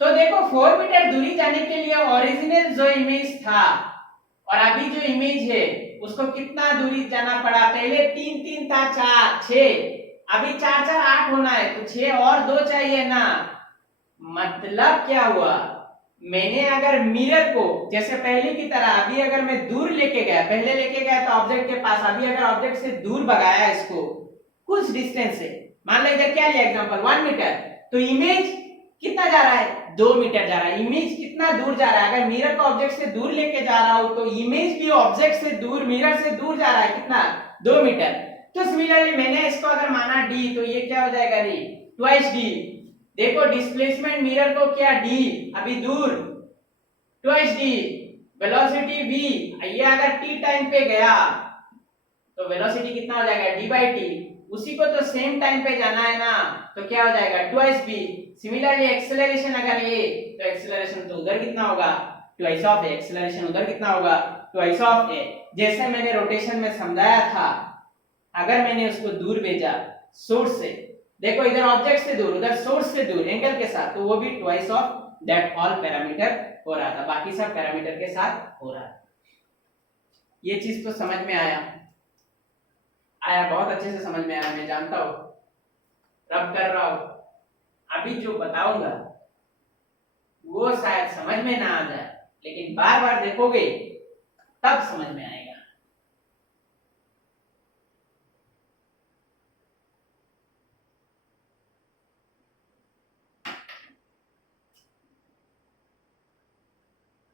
तो देखो 4 मीटर दूरी जाने के लिए ओरिजिनल जो इमेज था और अभी जो इमेज है उसको कितना दूरी जाना पड़ा, पहले 3 3 था, 4 6, अभी 4 4 8 होना है, तो 6 और 2 चाहिए ना। मतलब क्या हुआ, मैंने अगर मिरर को जैसे पहले की तरह अभी अगर मैं दूर लेके गया, पहले लेके गया था ऑब्जेक्ट के पास, अभी अगर ऑब्जेक्ट से दूर भगाया इसको कुछ डिस्टेंस से, मान लो इधर क्या लिया एग्जांपल 1 मीटर, तो इमेज कितना जा रहा है, 2 मीटर जा रहा है। इमेज कितना दूर जा रहा है, अगर मिरर को ऑब्जेक्ट से दूर लेके जा रहा हूं तो इमेज भी ऑब्जेक्ट से दूर, मिरर से दूर जा रहा है, कितना, 2 मीटर। तो सिमिलरली मैंने इसको अगर माना d, तो ये क्या हो जाएगा रे, ट्वाइस d। देखो डिस्प्लेसमेंट मिरर को क्या d, अभी दूर, ट्वाइस d, वेलोसिटी v, ये अगर t टाइम पे गया तो वेलोसिटी कितना हो जाएगा, d बाई टी। उसी को तो सेम टाइम पे जाना है ना, तो क्या हो जाएगा, ट्वाइस b। सिमिलरली एक्सेलरेशन अगर ये, तो एक्सेलरेशन तो उधर कितना होगा, ट्वाइस ऑफ a, एक्सेलरेशन उधर कितना होगा, ट्वाइस ऑफ a। जैसे मैंने रोटेशन में समझाया था, अगर मैंने उसको दूर भेजा सोर्स से, देखो इधर ऑब्जेक्ट से दूर, उधर सोर्स से दूर एंगल के साथ, तो वो भी twice of that all parameter हो रहा था, बाकी सब पैरामीटर के साथ हो रहा था। ये चीज तो समझ में आया, बहुत अच्छे से समझ में आया, मैं जानता हूं, रब कर रहा हूं। अभी जो बताऊंगा वो शायद समझ में ना आ जाए, लेकिन बार बार देखोगे तब समझ में आएगा।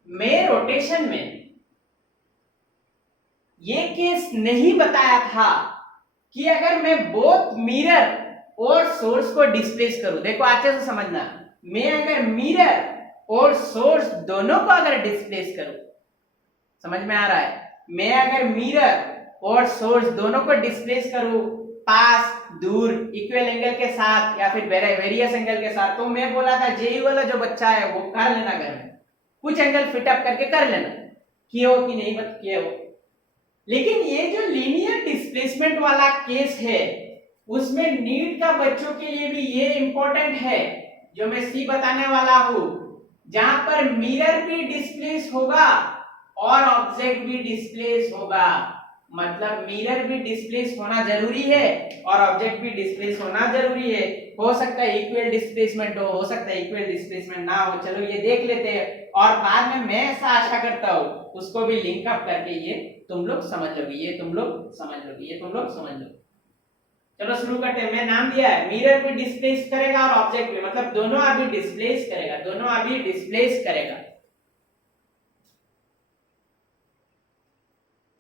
मैं रोटेशन में ये केस नहीं बताया था कि अगर मैं बोथ मिरर और सोर्स को डिस्प्लेस करूं, देखो अच्छे से समझना, मैं अगर मिरर और सोर्स दोनों को अगर डिस्प्लेस करूं, समझ में आ रहा है, मैं अगर मिरर और सोर्स दोनों को डिस्प्लेस करूं, पास दूर इक्वल एंगल के साथ या फिर वेरियस एंगल के साथ, तो मैं बोला था जेई वाला जो बच्चा है वो कर लेना घर में, कुछ एंगल फिट अप करके कर लेना, किए हो कि नहीं बत किए हो। लेकिन ये जो लीनियर डिस्प्लेसमेंट वाला केस है उसमें नीट का बच्चों के लिए भी ये इंपॉर्टेंट है जो मैं सी बताने वाला हूं, जहां पर मिरर भी डिस्प्लेस होगा और ऑब्जेक्ट भी डिस्प्लेस होगा। मतलब मिरर भी डिस्प्लेस होना जरूरी है और ऑब्जेक्ट भी डिस्प्लेस होना जरूरी है। हो सकता है इक्वल डिस्प्लेसमेंट हो सकता है इक्वल डिस्प्लेसमेंट ना हो, चलो ये देख लेते हैं, और बाद में मैं ऐसा आशा करता हूं उसको भी लिंक अप करके ये तुम लोग समझ लोगे, ये तुम लोग समझ लोगे, ये तुम लोग समझ लोगे। चलो शुरू करते हैं। मैं नाम दिया है मिरर भी डिस्प्लेस करेगा और ऑब्जेक्ट भी, मतलब दोनों अभी डिस्प्लेस करेगा, दोनों अभी डिस्प्लेस करेगा।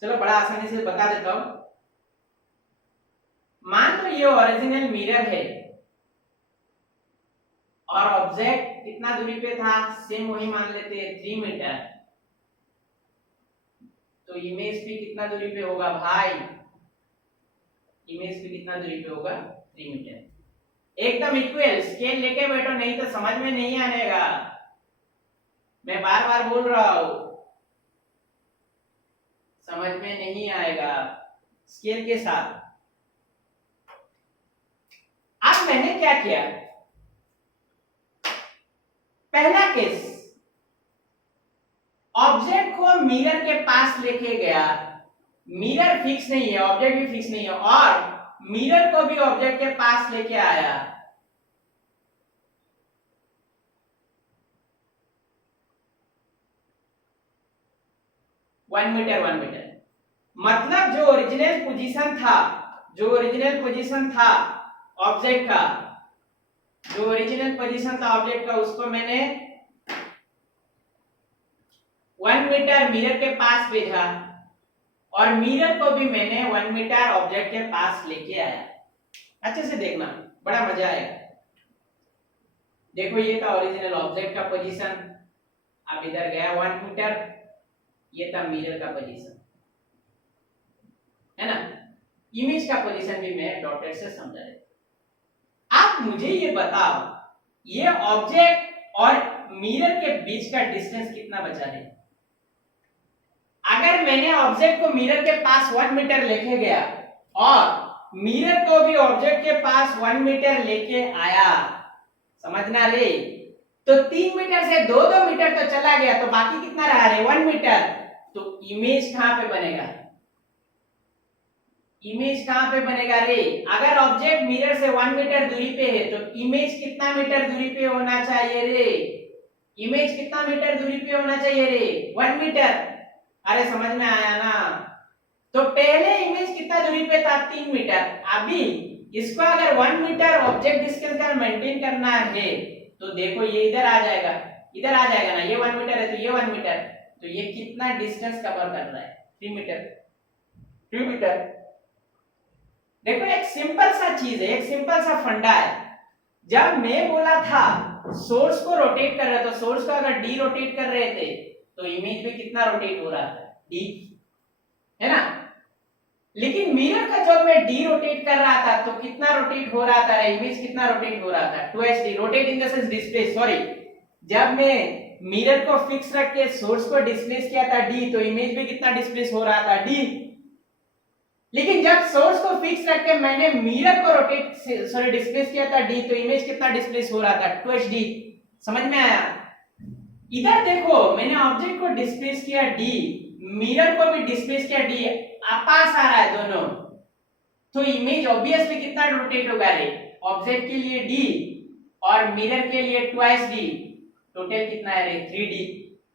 चलो बड़ा आसानी से बता देता हूं। मान लो ये ओरिजिनल मिरर है और ऑब्जेक्ट कितना दूरी पे था, सेम वही मान लेते हैं 3 मीटर, तो इमेज भी कितना दूरी पे होगा भाई, इमेज भी कितना दूरी पे होगा, 3 मीटर। एकदम इक्वल। स्केल लेके बैठो, नहीं तो समझ में नहीं आनेगा। मैं बार बार बोल रहा हूं, समझ में नहीं आएगा स्केल के साथ। अब मैंने क्या किया, पहला केस, ऑब्जेक्ट को मिरर के पास लेके गया, मिरर फिक्स नहीं है, ऑब्जेक्ट भी फिक्स नहीं है, और मिरर को भी ऑब्जेक्ट के पास लेके आया। वन मीटर मतलब जो ओरिजिनल पोजीशन था, जो ओरिजिनल पोजीशन था ऑब्जेक्ट का, जो ओरिजिनल पोजीशन था ऑब्जेक्ट का, उसको मैंने 1 मीटर मिरर के पास भेजा, और मिरर को भी मैंने 1 मीटर ऑब्जेक्ट के पास लेके आया। अच्छे से देखना, बड़ा मजा आएगा। देखो ये था ओरिजिनल ऑब्जेक्ट का पोजीशन, अब इधर गया 1 मीटर, ये था मिरर का पोजीशन, है ना। इमेज का पोजीशन भी मैं डॉटेड से समझा देता। आप मुझे ये बताओ, ये ऑब्जेक्ट और मिरर के बीच का डिस्टेंस कितना बचा है। अगर मैंने ऑब्जेक्ट को मिरर के पास 1 मीटर लेके गया और मिरर को भी ऑब्जेक्ट के पास 1 मीटर लेके आया, समझना रे, तो 3 मीटर से 2 मीटर तो चला गया, तो बाकी कितना रहा रे, 1 मीटर। तो इमेज कहां पे बनेगा, इमेज कहां पे बनेगा रे। अगर ऑब्जेक्ट मिरर से 1 मीटर दूरी पे है तो इमेज कितना मीटर दूरी पे होना चाहिए रे, इमेज कितना मीटर दूरी पे होना चाहिए रे, 1 मीटर। अरे समझ में आया ना। तो पहले इमेज कितना दूरी पे था, 3 मीटर। अभी इसको अगर 1 मीटर ऑब्जेक्ट डिस्टेंस का मेंटेन करना है तो देखो ये इधर आ जाएगा, इधर आ जाएगा ना, ये 1 मीटर है तो ये 1 मीटर, तो ये कितना डिस्टेंस कवर कर रहा है, 3 मीटर, 3 मीटर। देखो एक सिंपल सा चीज है, एक सिंपल सा फंडा है। जब मैं बोला था सोर्स को रोटेट कर रहे, तो सोर्स को अगर डी रोटेट कर रहे थे तो इमेज भी कितना रोटेट हो रहा था, डी, है ना। लेकिन मिरर का जब मैं डी रोटेट कर रहा था तो कितना रोटेट हो रहा था, इमेज कितना रोटेट हो रहा था, 2hd, rotate in the sense displace, sorry. जब मैं मिरर को फिक्स रख के सोर्स को डिस्प्लेस किया था डी, तो इमेज भी कितना डिस्प्लेस हो रहा था, डी। लेकिन जब सोर्स को फिक्स रख के मैंने मिरर को रोटेट सॉरी डिस्प्लेस किया था डी, तो इमेज कितना डिस्प्लेस हो रहा था, 2hd। समझ में आया। इधर देखो मैंने ऑब्जेक्ट को डिस्प्लेस किया डी, मिरर को भी डिस्प्लेस किया डी, पास आ रहा है दोनों, तो इमेज ऑब्वियसली कितना रोटेट होगा रे, ऑब्जेक्ट के लिए डी और मिरर के लिए ट्वाइस डी, टोटल कितना है रे, 3d।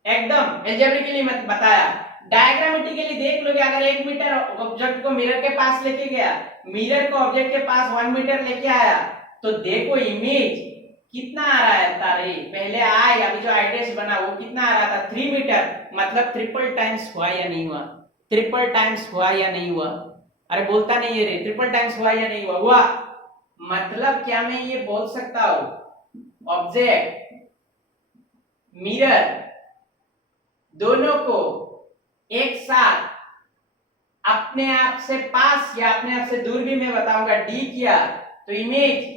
एकदम एल्जेब्रिकली मत बताया, डायग्रामेटिकली देख लोगे। अगर 1 मीटर ऑब्जेक्ट को मिरर के पास लेके गया, मिरर को ऑब्जेक्ट के पास 1 मीटर लेके आया, तो देखो इमेज कितना आ रहा है तारे, पहले आई, अभी जो आईडेस बना वो कितना आ रहा था, 3 मीटर। मतलब ट्रिपल टाइम्स हुआ या नहीं हुआ, ट्रिपल टाइम्स हुआ या नहीं हुआ। अरे बोलता नहीं है रे, ट्रिपल टाइम्स हुआ या नहीं हुआ, हुआ। मतलब क्या मैं ये बोल सकता हूं ऑब्जेक्ट मिरर दोनों को एक साथ अपने आप से पास या अपने आप से दूर भी मैं बताऊंगा डी किया, तो इमेज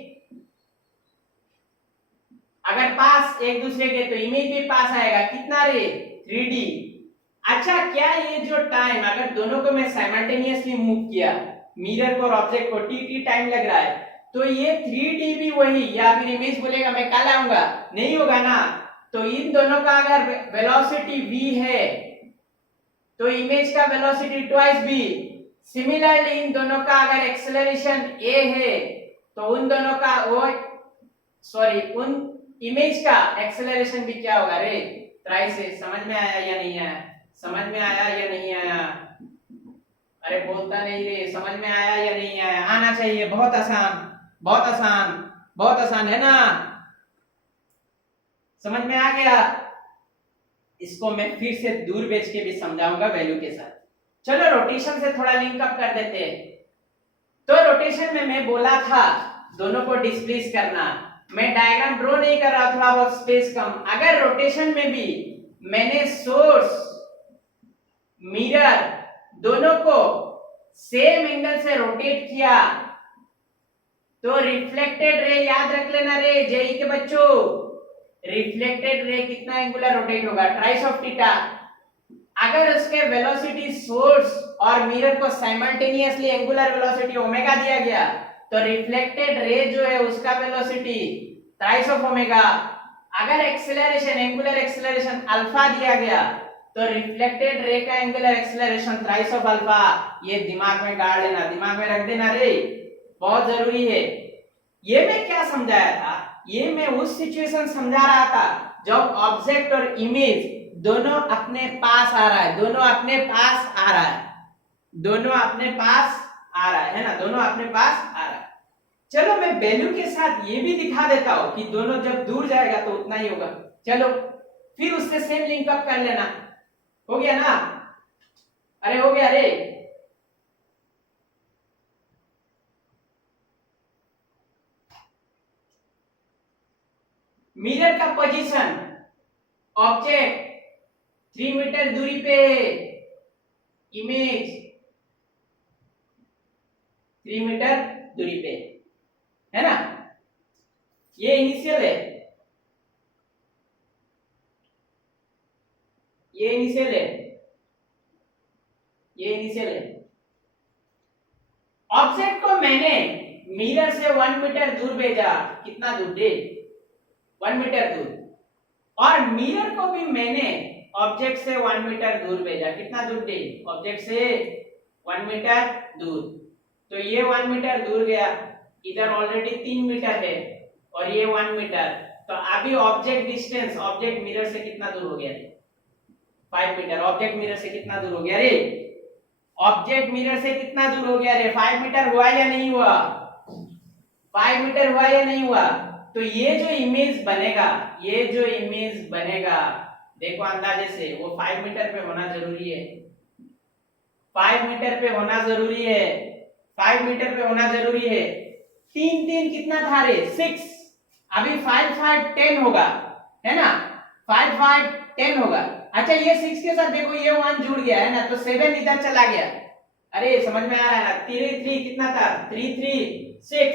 अगर पास एक दूसरे के तो इमेज भी पास आएगा, कितना रे, 3d। अच्छा क्या ये जो टाइम, अगर दोनों को मैं साइमल्टेनियसली मूव किया, मिरर को और ऑब्जेक्ट को, टी टाइम लग रहा है, तो ये 3d भी वही, या फिर इमेज बोलेगा मैं कल आऊंगा, नहीं होगा ना। तो इन दोनों का अगर वेलोसिटी v है तो इमेज का velocity twice v। Similarly in दोनों का अगर एक्सेलरेशन a है तो उन दोनों का वो सॉरी उन इमेज का एक्सेलरेशन भी क्या होगा रे, ट्राइस है। समझ में आया या नहीं आया, समझ में आया या नहीं आया। अरे बोलता नहीं रे, समझ में आया या नहीं आया, आना चाहिए। बहुत आसान, बहुत आसान, बहुत आसान है ना, समझ में आ गया। इसको मैं फिर से दूर बेच के भी समझाऊंगा वैल्यू के साथ। चलो रोटेशन से थोड़ा लिंक अप कर देते हैं। तो रोटेशन में मैं बोला था दोनों को डिस्प्लेस करना, मैं डायग्राम ड्रॉ नहीं कर रहा, थोड़ा बहुत स्पेस कम। अगर रोटेशन में भी मैंने सोर्स मिरर दोनों को सेम एंगल से रोटेट किया तो रिफ्लेक्टेड रे याद रख लेना रे जेई के बच्चों, रिफ्लेक्टेड रे कितना एंगुलर रोटेट होगा, ट्राइस ऑफ थीटा। अगर उसके वेलोसिटी सोर्स और मिरर को साइमल्टेनियसली एंगुलर वेलोसिटी ओमेगा दिया गया तो रिफ्लेक्टेड रे जो है उसका वेलोसिटी ट्राइस ऑफ ओमेगा। अगर एक्सेलरेशन एंगुलर एक्सेलरेशन अल्फा दिया गया तो रिफ्लेक्टेड रे का angular acceleration thrice of alpha. ये दिमाग में गाड़ लेना, दिमाग में रख देना रे, बहुत जरूरी है। ये मैं क्या समझाया था, ये मैं उस सिचुएशन समझा रहा था जब ऑब्जेक्ट और इमेज दोनों अपने पास आ रहा है, दोनों अपने पास आ रहा है, दोनों अपने पास आ रहा है ना, दोनों अपने पास आ रहा है। चलो मैं वैल्यू के साथ ये भी दिखा देता हूं कि दोनों जब दूर जाएगा तो उतना ही होगा। चलो फिर उससे सेम लिंक अप कर लेना, हो गया ना, अरे हो गया रे। मिरर का पोजीशन, ऑब्जेक्ट 3 मीटर दूरी पे, इमेज 3 मीटर दूरी पे, है ना, ये इनिशियल है, ये इनिशियल है, ये इनिशियल है। ऑब्जेक्ट को मैंने मिरर से 1 मीटर दूर भेजा, कितना दूर दे, 1 मीटर दूर, और मिरर को भी मैंने ऑब्जेक्ट से 1 मीटर दूर भेजा, कितना दूर दे, ऑब्जेक्ट से 1 मीटर दूर। तो ये 1 मीटर दूर गया, इधर ऑलरेडी 3 मीटर है और ये 1 मीटर, तो अभी ऑब्जेक्ट डिस्टेंस, ऑब्जेक्ट मिरर से कितना दूर हो गया रे, 5 मीटर। ऑब्जेक्ट मिरर से कितना दूर हो गया रे, ऑब्जेक्ट मिरर से कितना दूर हो गया रे, 5 मीटर हुआ या नहीं हुआ, 5 मीटर हुआ या नहीं हुआ। तो ये जो इमेज बनेगा, ये जो इमेज बनेगा, देखो अंदाजे से वो 5 मीटर पे होना जरूरी है, 5 मीटर पे होना जरूरी है, 5 मीटर पे होना जरूरी है। 3 3 कितना था रे, 6, अभी 5 5 10 होगा, है ना, 5 5 10 होगा। अच्छा ये 6 के साथ देखो ये 1 जुड़ गया है ना, तो 7 इधर चला गया, अरे समझ में आ रहा है ना, 3 3 कितना था, 3 3 6,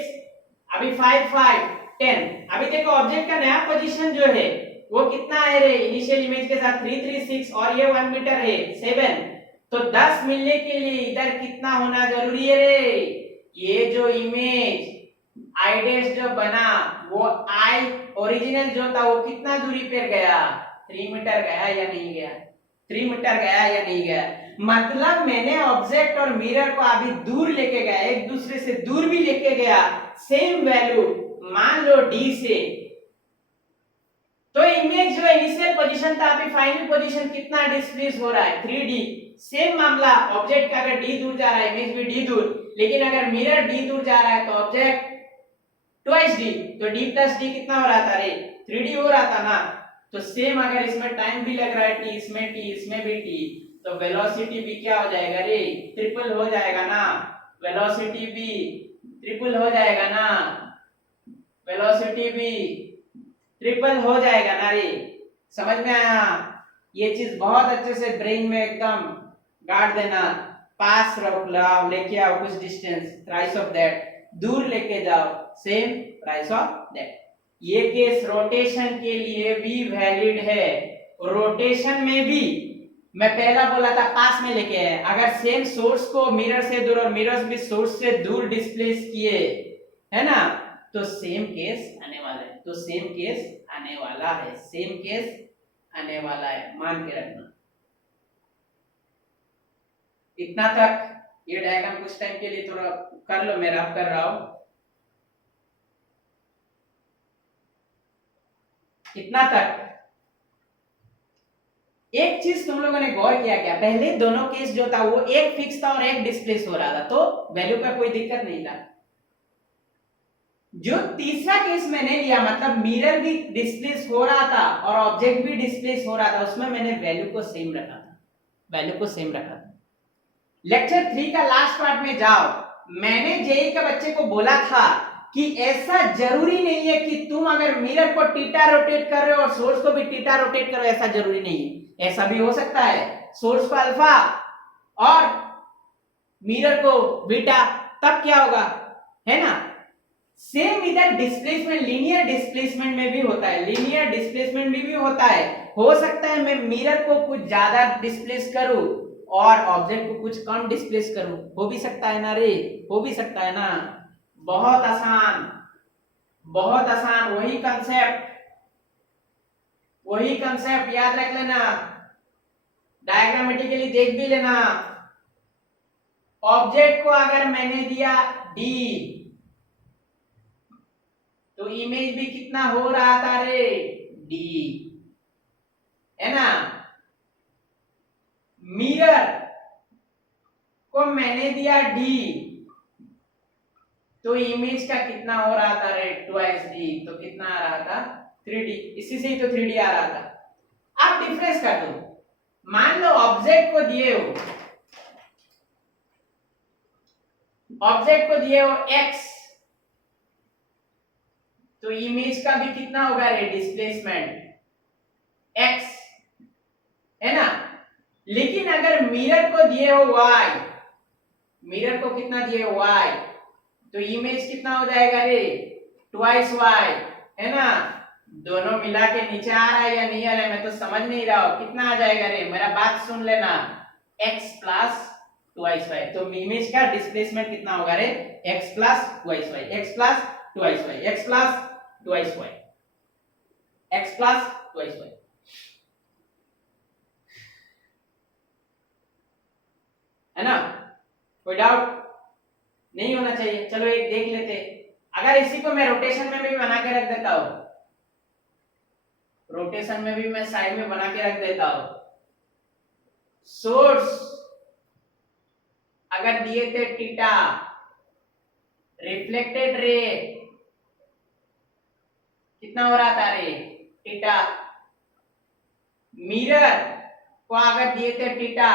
अभी 5 5 10। अभी देखो ऑब्जेक्ट का नया पोजीशन जो है वो कितना है रे, इनिशियल इमेज के साथ 3 3 6 और ये 1 मीटर है 7, तो 10 मिलने के लिए इधर कितना होना जरूरी है रे, ये जो इमेज आई डैश जो बना वो आई ओरिजिनल जो था वो कितना दूरी पर गया, 3 मीटर गया या नहीं गया, 3 मीटर गया या नहीं गया। मतलब मैंने ऑब्जेक्ट और मिरर को अभी दूर लेके गया, एक दूसरे से दूर भी लेके गया, सेम वैल्यू मान लो d से, तो इमेज जो इनिशियल पोजीशन था अभी फाइनल पोजीशन कितना डिस्प्लेस हो रहा है, 3d। सेम मामला, ऑब्जेक्ट का अगर d दूर जा रहा है, इमेज भी d दूर, लेकिन अगर मिरर d दूर जा रहा है तो ऑब्जेक्ट ट्वाइस d, तो d प्लस d कितना हो रहा था रे, 3d हो रहा था ना। तो सेम अगर इसमें टाइम भी लग रहा है t, इसमें t, इसमें भी t, तो वेलोसिटी भी क्या हो जाएगा रे, ट्रिपल हो जाएगा ना, वेलोसिटी भी ट्रिपल हो जाएगा ना, वेलोसिटी भी ट्रिपल हो जाएगा ना रे, समझ में आया। ये चीज बहुत अच्छे से ब्रेन में एकदम गाड़ देना, पास रख लाओ, लेके आओ कुछ डिस्टेंस, प्राइस ऑफ दैट, दूर लेके जाओ, सेम प्राइस ऑफ दैट। ये केस रोटेशन के लिए भी वैलिड है, रोटेशन में भी मैं पहला बोला था पास में लेके आए, अगर सेम सोर्स को मिरर से दूर और मिरर भी सोर्स से दूर डिस्प्लेस किए, है ना, तो सेम केस आने वाला है, तो सेम केस आने वाला है, सेम केस आने वाला है, मान के रखना। इतना तक ये डायग्राम कुछ टाइम के लिए थोड़ा कर लो, मैं रफ कर रहा हूं, इतना तक। एक चीज तुम लोगों ने गौर किया क्या, पहले दोनों केस जो था वो एक फिक्स था और एक डिस्प्लेस हो रहा था, तो वैल्यू का कोई दिक्कत नहीं था। जो तीसरा केस मैंने लिया, मतलब मिरर भी डिस्प्लेस हो रहा था और ऑब्जेक्ट भी डिस्प्लेस हो रहा था, उसमें मैंने वैल्यू को सेम रखा था, वैल्यू को सेम रखा था। लेक्चर 3 का लास्ट पार्ट में जाओ, मैंने जेई के बच्चे को बोला था कि ऐसा जरूरी नहीं है कि तुम अगर मिरर को टीटा रोटेट कर रहे हो और सोर्स को भी टीटा रोटेट करो, ऐसा जरूरी नहीं है, ऐसा भी हो सकता है, सोर्स को अल्फा और मिरर को बीटा, तब क्या होगा, है ना, सेम इधर डिस्प्लेसमेंट, लीनियर डिस्प्लेसमेंट में भी होता है, लीनियर डिस्प्लेसमेंट में भी होता है। हो सकता है मैं मिरर को कुछ ज्यादा डिस्प्लेस करूं और ऑब्जेक्ट को कुछ कम डिस्प्लेस करूं, हो भी सकता है ना रे, हो भी सकता है ना। बहुत आसान, बहुत आसान, वही कंसेप्ट, वही कंसेप्ट याद रख लेना, डायग्रामेटिकली देख भी लेना। ऑब्जेक्ट को अगर मैंने दिया डी, तो इमेज भी कितना हो रहा था रे, डी, है ना। मिरर को मैंने दिया डी, तो इमेज का कितना हो रहा था रे, ट्वाइस डी, तो कितना आ रहा था, 3D, इसी से ही तो 3D आ रहा था। अब डिफरेंस कर दो, मान लो ऑब्जेक्ट को दिए हो, ऑब्जेक्ट को दिए हो x, तो इमेज का भी कितना होगा रे, डिस्प्लेसमेंट x, है ना। लेकिन अगर मिरर को दिए हो y, मिरर को कितना दिए हो y, तो इमेज कितना हो जाएगा रे, ट्वाइस y, है ना। दोनों मिला के नीचे आ रहा है या नहीं आ रहा है, मैं तो समझ नहीं रहा हूं, कितना आ जाएगा रे, मेरा बात सुन लेना, x प्लस ट्वाइस y, तो इमेज का डिस्प्लेसमेंट कितना होगा रे, x plus twice y, x plus twice y, x plus twice y, x plus twice y। है ना, कोई डाउट नहीं होना चाहिए। चलो एक देख लेते, अगर इसी को मैं रोटेशन में भी बना के रख देता हूं, रोटेशन में भी मैं साइड में बना के रख देता हूं, सोर्स अगर दिए थे थीटा, रिफ्लेक्टेड रे कितना हो रहा था रे, थीटा। मिरर को अगर दिए थे थीटा,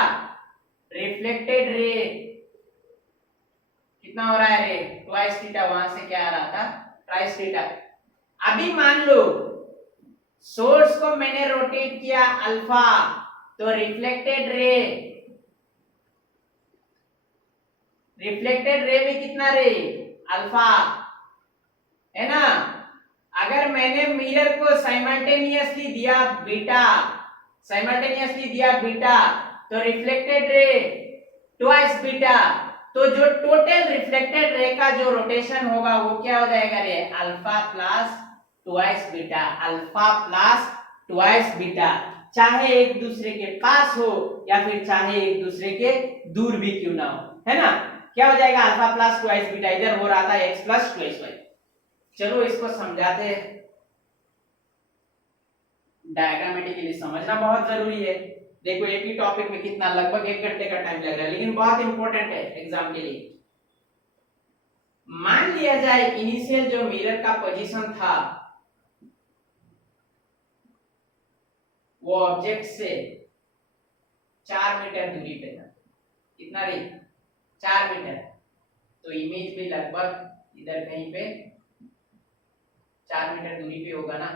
रिफ्लेक्टेड रे कितना हो रहा है रे, ट्वाइस थीटा, वहां से क्या आ रहा था, ट्राइस थीटा। अभी मान लो सोर्स को मैंने रोटेट किया अल्फा, तो रिफ्लेक्टेड रे, रिफ्लेक्टेड रे भी कितना रे, अल्फा, है ना। अगर मैंने मिरर को साइमल्टेनियसली दिया बीटा, साइमल्टेनियसली दिया बीटा, तो रिफ्लेक्टेड रे ट्वाइस बीटा, तो जो टोटल रिफ्लेक्टेड रे का जो रोटेशन होगा वो क्या हो जाएगा रे, alpha plus twice beta, alpha plus twice beta, चाहे एक दूसरे के पास हो या फिर चाहे एक दूसरे के दूर भी क्यों ना हो, है ना। क्या हो जाएगा, अल्फा प्लस ट्वाइस बीटा, इधर हो रहा था x प्लस ट्वाइस y। चलो इसको समझाते हैं, डायग्रामेटिकली समझना बहुत जरूरी है। देखो एक ही टॉपिक में कितना, लगभग 1 घंटे का टाइम लग रहा है, लेकिन बहुत इंपॉर्टेंट है एग्जाम के लिए। मान लिया जाए इनिशियल जो मिरर का पोजीशन था वो ऑब्जेक्ट से 4 मीटर दूरी पे था, कितना रे, 4 मीटर, तो इमेज भी लगभग इधर कहीं पे 4 मीटर दूरी पे होगा ना,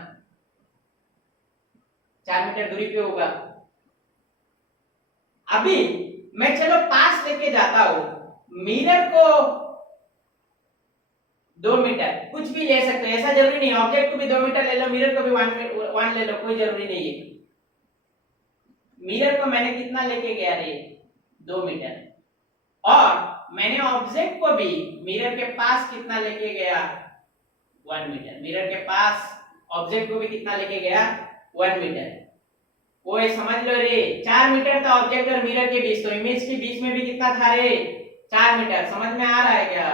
4 मीटर दूरी पे होगा। अभी मैं चलो पास लेके जाता हूं, मिरर को 2 मीटर, कुछ भी ले सकते हैं, ऐसा जरूरी नहीं, ऑब्जेक्ट को भी 2 मीटर ले लो, मिरर को भी 1 ले लो, कोई जरूरी नहीं है। मिरर को मैंने कितना लेके गया रे, 2 मीटर, और मैंने ऑब्जेक्ट को भी मिरर के पास कितना लेके गया, 1 मीटर, मिरर के पास ऑब्जेक्ट को भी कितना लेके गया, 1 मीटर। वो समझ लो रे, 4 मीटर था ऑब्जेक्ट और मिरर के बीच, तो इमेज के बीच में भी कितना था रे, 4 मीटर। समझ में आ रहा है क्या,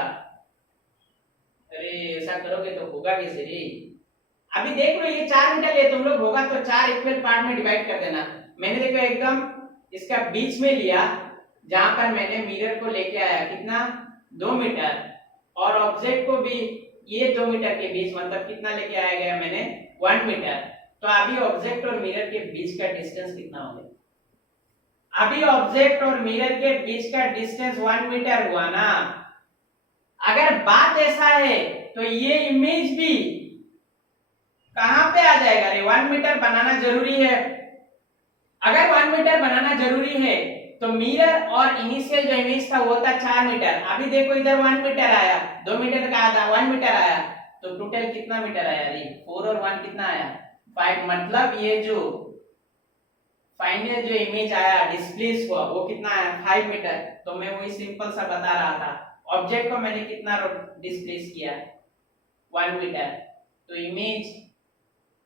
अरे ऐसा करोगे तो होगा कैसे रे। अभी देख लो ये 4 मीटर ले तुम लोग, होगा तो 4 इक्वल पार्ट में डिवाइड कर देना। मैंने देखो एकदम इसका बीच में लिया, जहां पर मैंने मिरर को लेके आया कितना, 2 मीटर, और ऑब्जेक्ट को भी ये 2 मीटर के बीच, मतलब कितना लेके आया गया मैंने, 1 मीटर। तो अभी ऑब्जेक्ट और मिरर के बीच का डिस्टेंस कितना हो गया, अभी ऑब्जेक्ट और मिरर के बीच का डिस्टेंस 1 मीटर हुआ ना। अगर बात ऐसा है तो ये इमेज भी कहां पे आ जाएगा रे, 1 मीटर बनाना जरूरी है। अगर 1 मीटर बनाना जरूरी है तो मिरर और इनिशियल जो इमेज था वो था 4 मीटर। अभी देखो इधर 1 मीटर आया, 2 मीटर का आया, 1 मीटर आया, तो टोटल कितना मीटर आया? अरे 4 और 1 कितना आया? 5। मतलब ये जो फाइनल जो इमेज आया डिस्प्लेस हुआ वो कितना आया? 5 मीटर। तो मैं वही सिंपल सा बता रहा था, ऑब्जेक्ट को मैंने कितना डिस्प्लेस किया? 1 मीटर। तो इमेज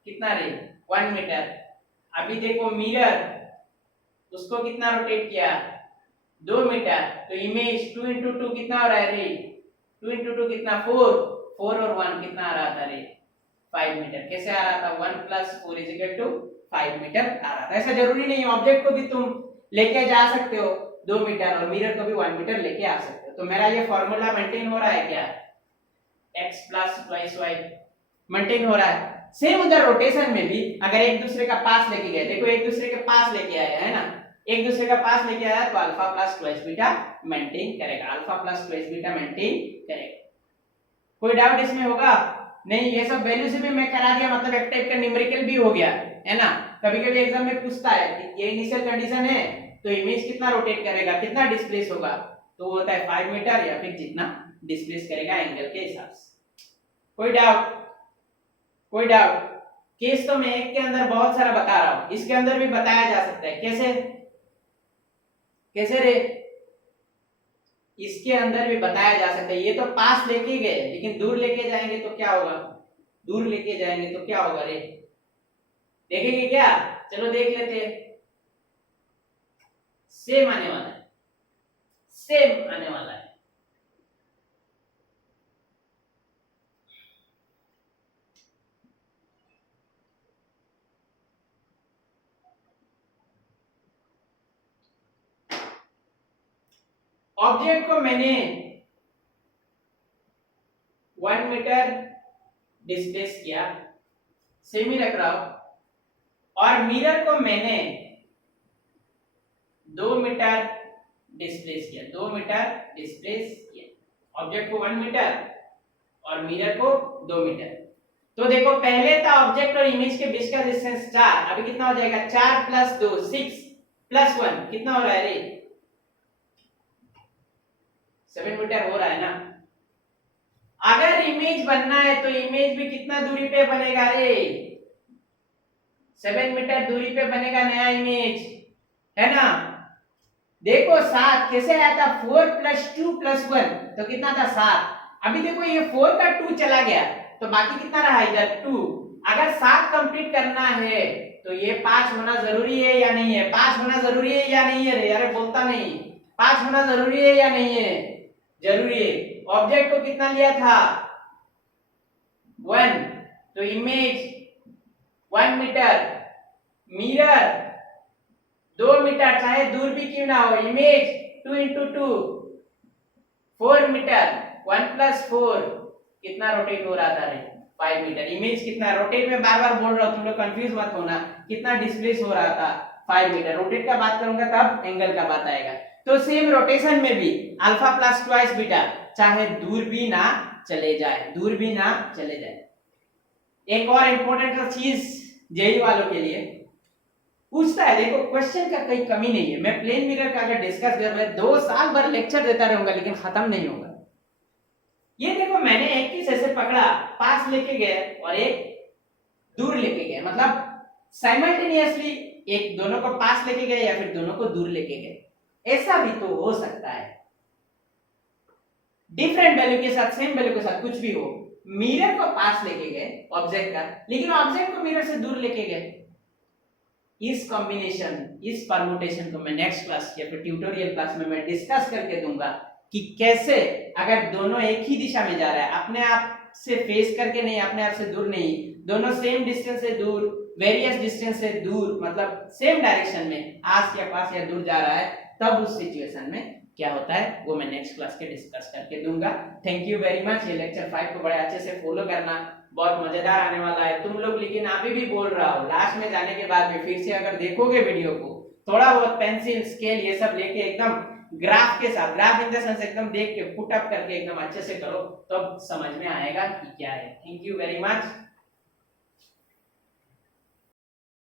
कितना रे? 1 मीटर। अभी देखो मिरर, उसको कितना रोटेट किया? 2 मीटर। तो इमेज 2 into 2 कितना हो रहा है रे? 2 into 2 कितना? 4। 4 और 1 कितना आ रहा था रे? 5 मीटर। कैसे आ रहा था? 1 + 4 = 5 मीटर आ रहा था। ऐसा जरूरी नहीं है, ऑब्जेक्ट को भी तुम लेके जा सकते हो 2 मीटर और मिरर को भी 1 मीटर लेके आ सकते हो। तो मेरा ये फॉर्मूला मेंटेन हो रहा है क्या? x + twice y मेंटेन हो रहा है। सेम उधर रोटेशन में भी अगर एक दूसरे का पास लेके गए, देखो एक दूसरे के पास लेके आया है ना, एक दूसरे का पास लेके आया तो अल्फा + twice बीटा मेंटेन करेगा, अल्फा + twice बीटा मेंटेन करेगा। कोई डाउट इसमें होगा? नहीं, ये सब वैल्यू से भी मैं करा दिया, मतलब एक टाइप का न्यूमेरिकल भी हो गया है ना। कभी-कभी एग्जाम में पूछता है कि ये इनिशियल कंडीशन है तो इमेज कितना रोटेट करेगा, कितना डिस्प्लेस होगा, तो वो होता है 5 मीटर या फिर जितना डिस्प्लेस करेगा एंगल के हिसाब से। कोई डाउट? कोई डाउट? केस तो मैं एक के अंदर बहुत सारा बता रहा हूं, इसके अंदर भी बताया जा सकता है। कैसे कैसे रे? इसके अंदर भी बताया जा सकता है। ये तो पास लेके गए, लेकिन दूर लेके जाएंगे तो क्या होगा? दूर लेके जाएंगे तो क्या होगा रे? देखेंगे क्या? चलो देख लेते हैं। सेम आने वाला है, सेम आने वाला है। ऑब्जेक्ट को मैंने 1 मीटर डिस्प्लेस किया, सेमी रख रहा हूं, और मिरर को मैंने 2 मीटर डिस्प्लेस किया, 2 मीटर डिस्प्लेस किया। ऑब्जेक्ट को 1 मीटर और मिरर को 2 मीटर। तो देखो पहले था ऑब्जेक्ट और इमेज के बीच का डिस्टेंस 4, अभी कितना हो जाएगा? 4 + 2 6 + 1 कितना हो रहा है रे? 7 मीटर हो रहा है ना। अगर इमेज बनना है तो इमेज भी कितना दूरी पे बनेगा रे? 7 मीटर दूरी पे बनेगा नया इमेज, है ना। देखो 7 कैसे आया था? 4 + 2 + 1 तो कितना था? 7। अभी देखो ये 4 का 2 चला गया तो बाकी कितना रहा इधर? 2। अगर 7 कंप्लीट करना है तो ये 5 होना जरूरी है या नहीं है? 5 होना जरूरी है या नहीं है रे? अरे बोलता नहीं। 5 होना जरूरी है या नहीं है? जरूरी है। ऑब्जेक्ट को कितना लिया था? 1। तो इमेज 1 मीटर, मिरर 2 मीटर, चाहे दूर भी क्यों ना हो। इमेज 2 into 2 4 मीटर, 1 + 4 कितना रोटेट हो रहा था रे? 5 मीटर। इमेज कितना रोटेट में बार बार बोल रहा हूं, तुम लोग कंफ्यूज मत होना। कितना डिस्प्लेस हो रहा था? 5 मीटर। रोटेट का बात करूंगा तब एंगल का बात आएगा। तो सेम रोटेशन में भी अल्फा + ट्वाइस बीटा, चाहे दूर भी ना चले जाए, दूर भी ना चले जाए। एक और इंपॉर्टेंट चीज जेई वालों के लिए पूछता है, देखो क्वेश्चन का कोई कमी नहीं है। मैं प्लेन मिरर का अगर डिस्कस कर रहा 2 साल भर लेक्चर देता रहूंगा लेकिन खत्म नहीं होगा। ये देखो मैंने एक चीज ऐसे पकड़ा, पास लेके गए और एक दूर लेके गए, मतलब साइमल्टेनियसली एक दोनों को पास लेके गए या फिर दोनों को दूर लेके गए। ऐसा भी तो हो सकता है, डिफरेंट वैल्यू के साथ सेम वैल्यू के साथ कुछ भी हो। मिरर को पास लेके गए ऑब्जेक्ट का, लेकिन ऑब्जेक्ट को मिरर से दूर लेके गए। इस कॉम्बिनेशन, इस परमुटेशन को मैं नेक्स्ट क्लास या फिर ट्यूटोरियल क्लास में मैं डिस्कस करके दूंगा कि कैसे अगर दोनों एक ही दिशा में जा रहा है, अपने आप से फेस करके नहीं, अपने आप से दूर नहीं, दोनों सेम डिस्टेंस से दूर, वेरियस डिस्टेंस से दूर, मतलब सेम डायरेक्शन में आस या पास या दूर जा रहा है, तब उस सिचुएशन में क्या होता है वो मैं नेक्स्ट क्लास के डिस्कस करके दूंगा। Thank you very much. ये लेक्चर 5 को बड़े अच्छे से फॉलो करना, बहुत मजेदार आने वाला है तुम लोग। लेकिन अभी भी बोल रहा हूँ, लास्ट में जाने के बाद भी फिर से अगर देखोगे वीडियो को, थोड़ा बहुत पेंसिल स्केल ये सब लेके एकदम ग्राफ के साथ, ग्राफ इन द सेंस एकदम देख के पुट अप करके एकदम अच्छे से करो, तब समझ में आएगा कि क्या है। Thank you very much.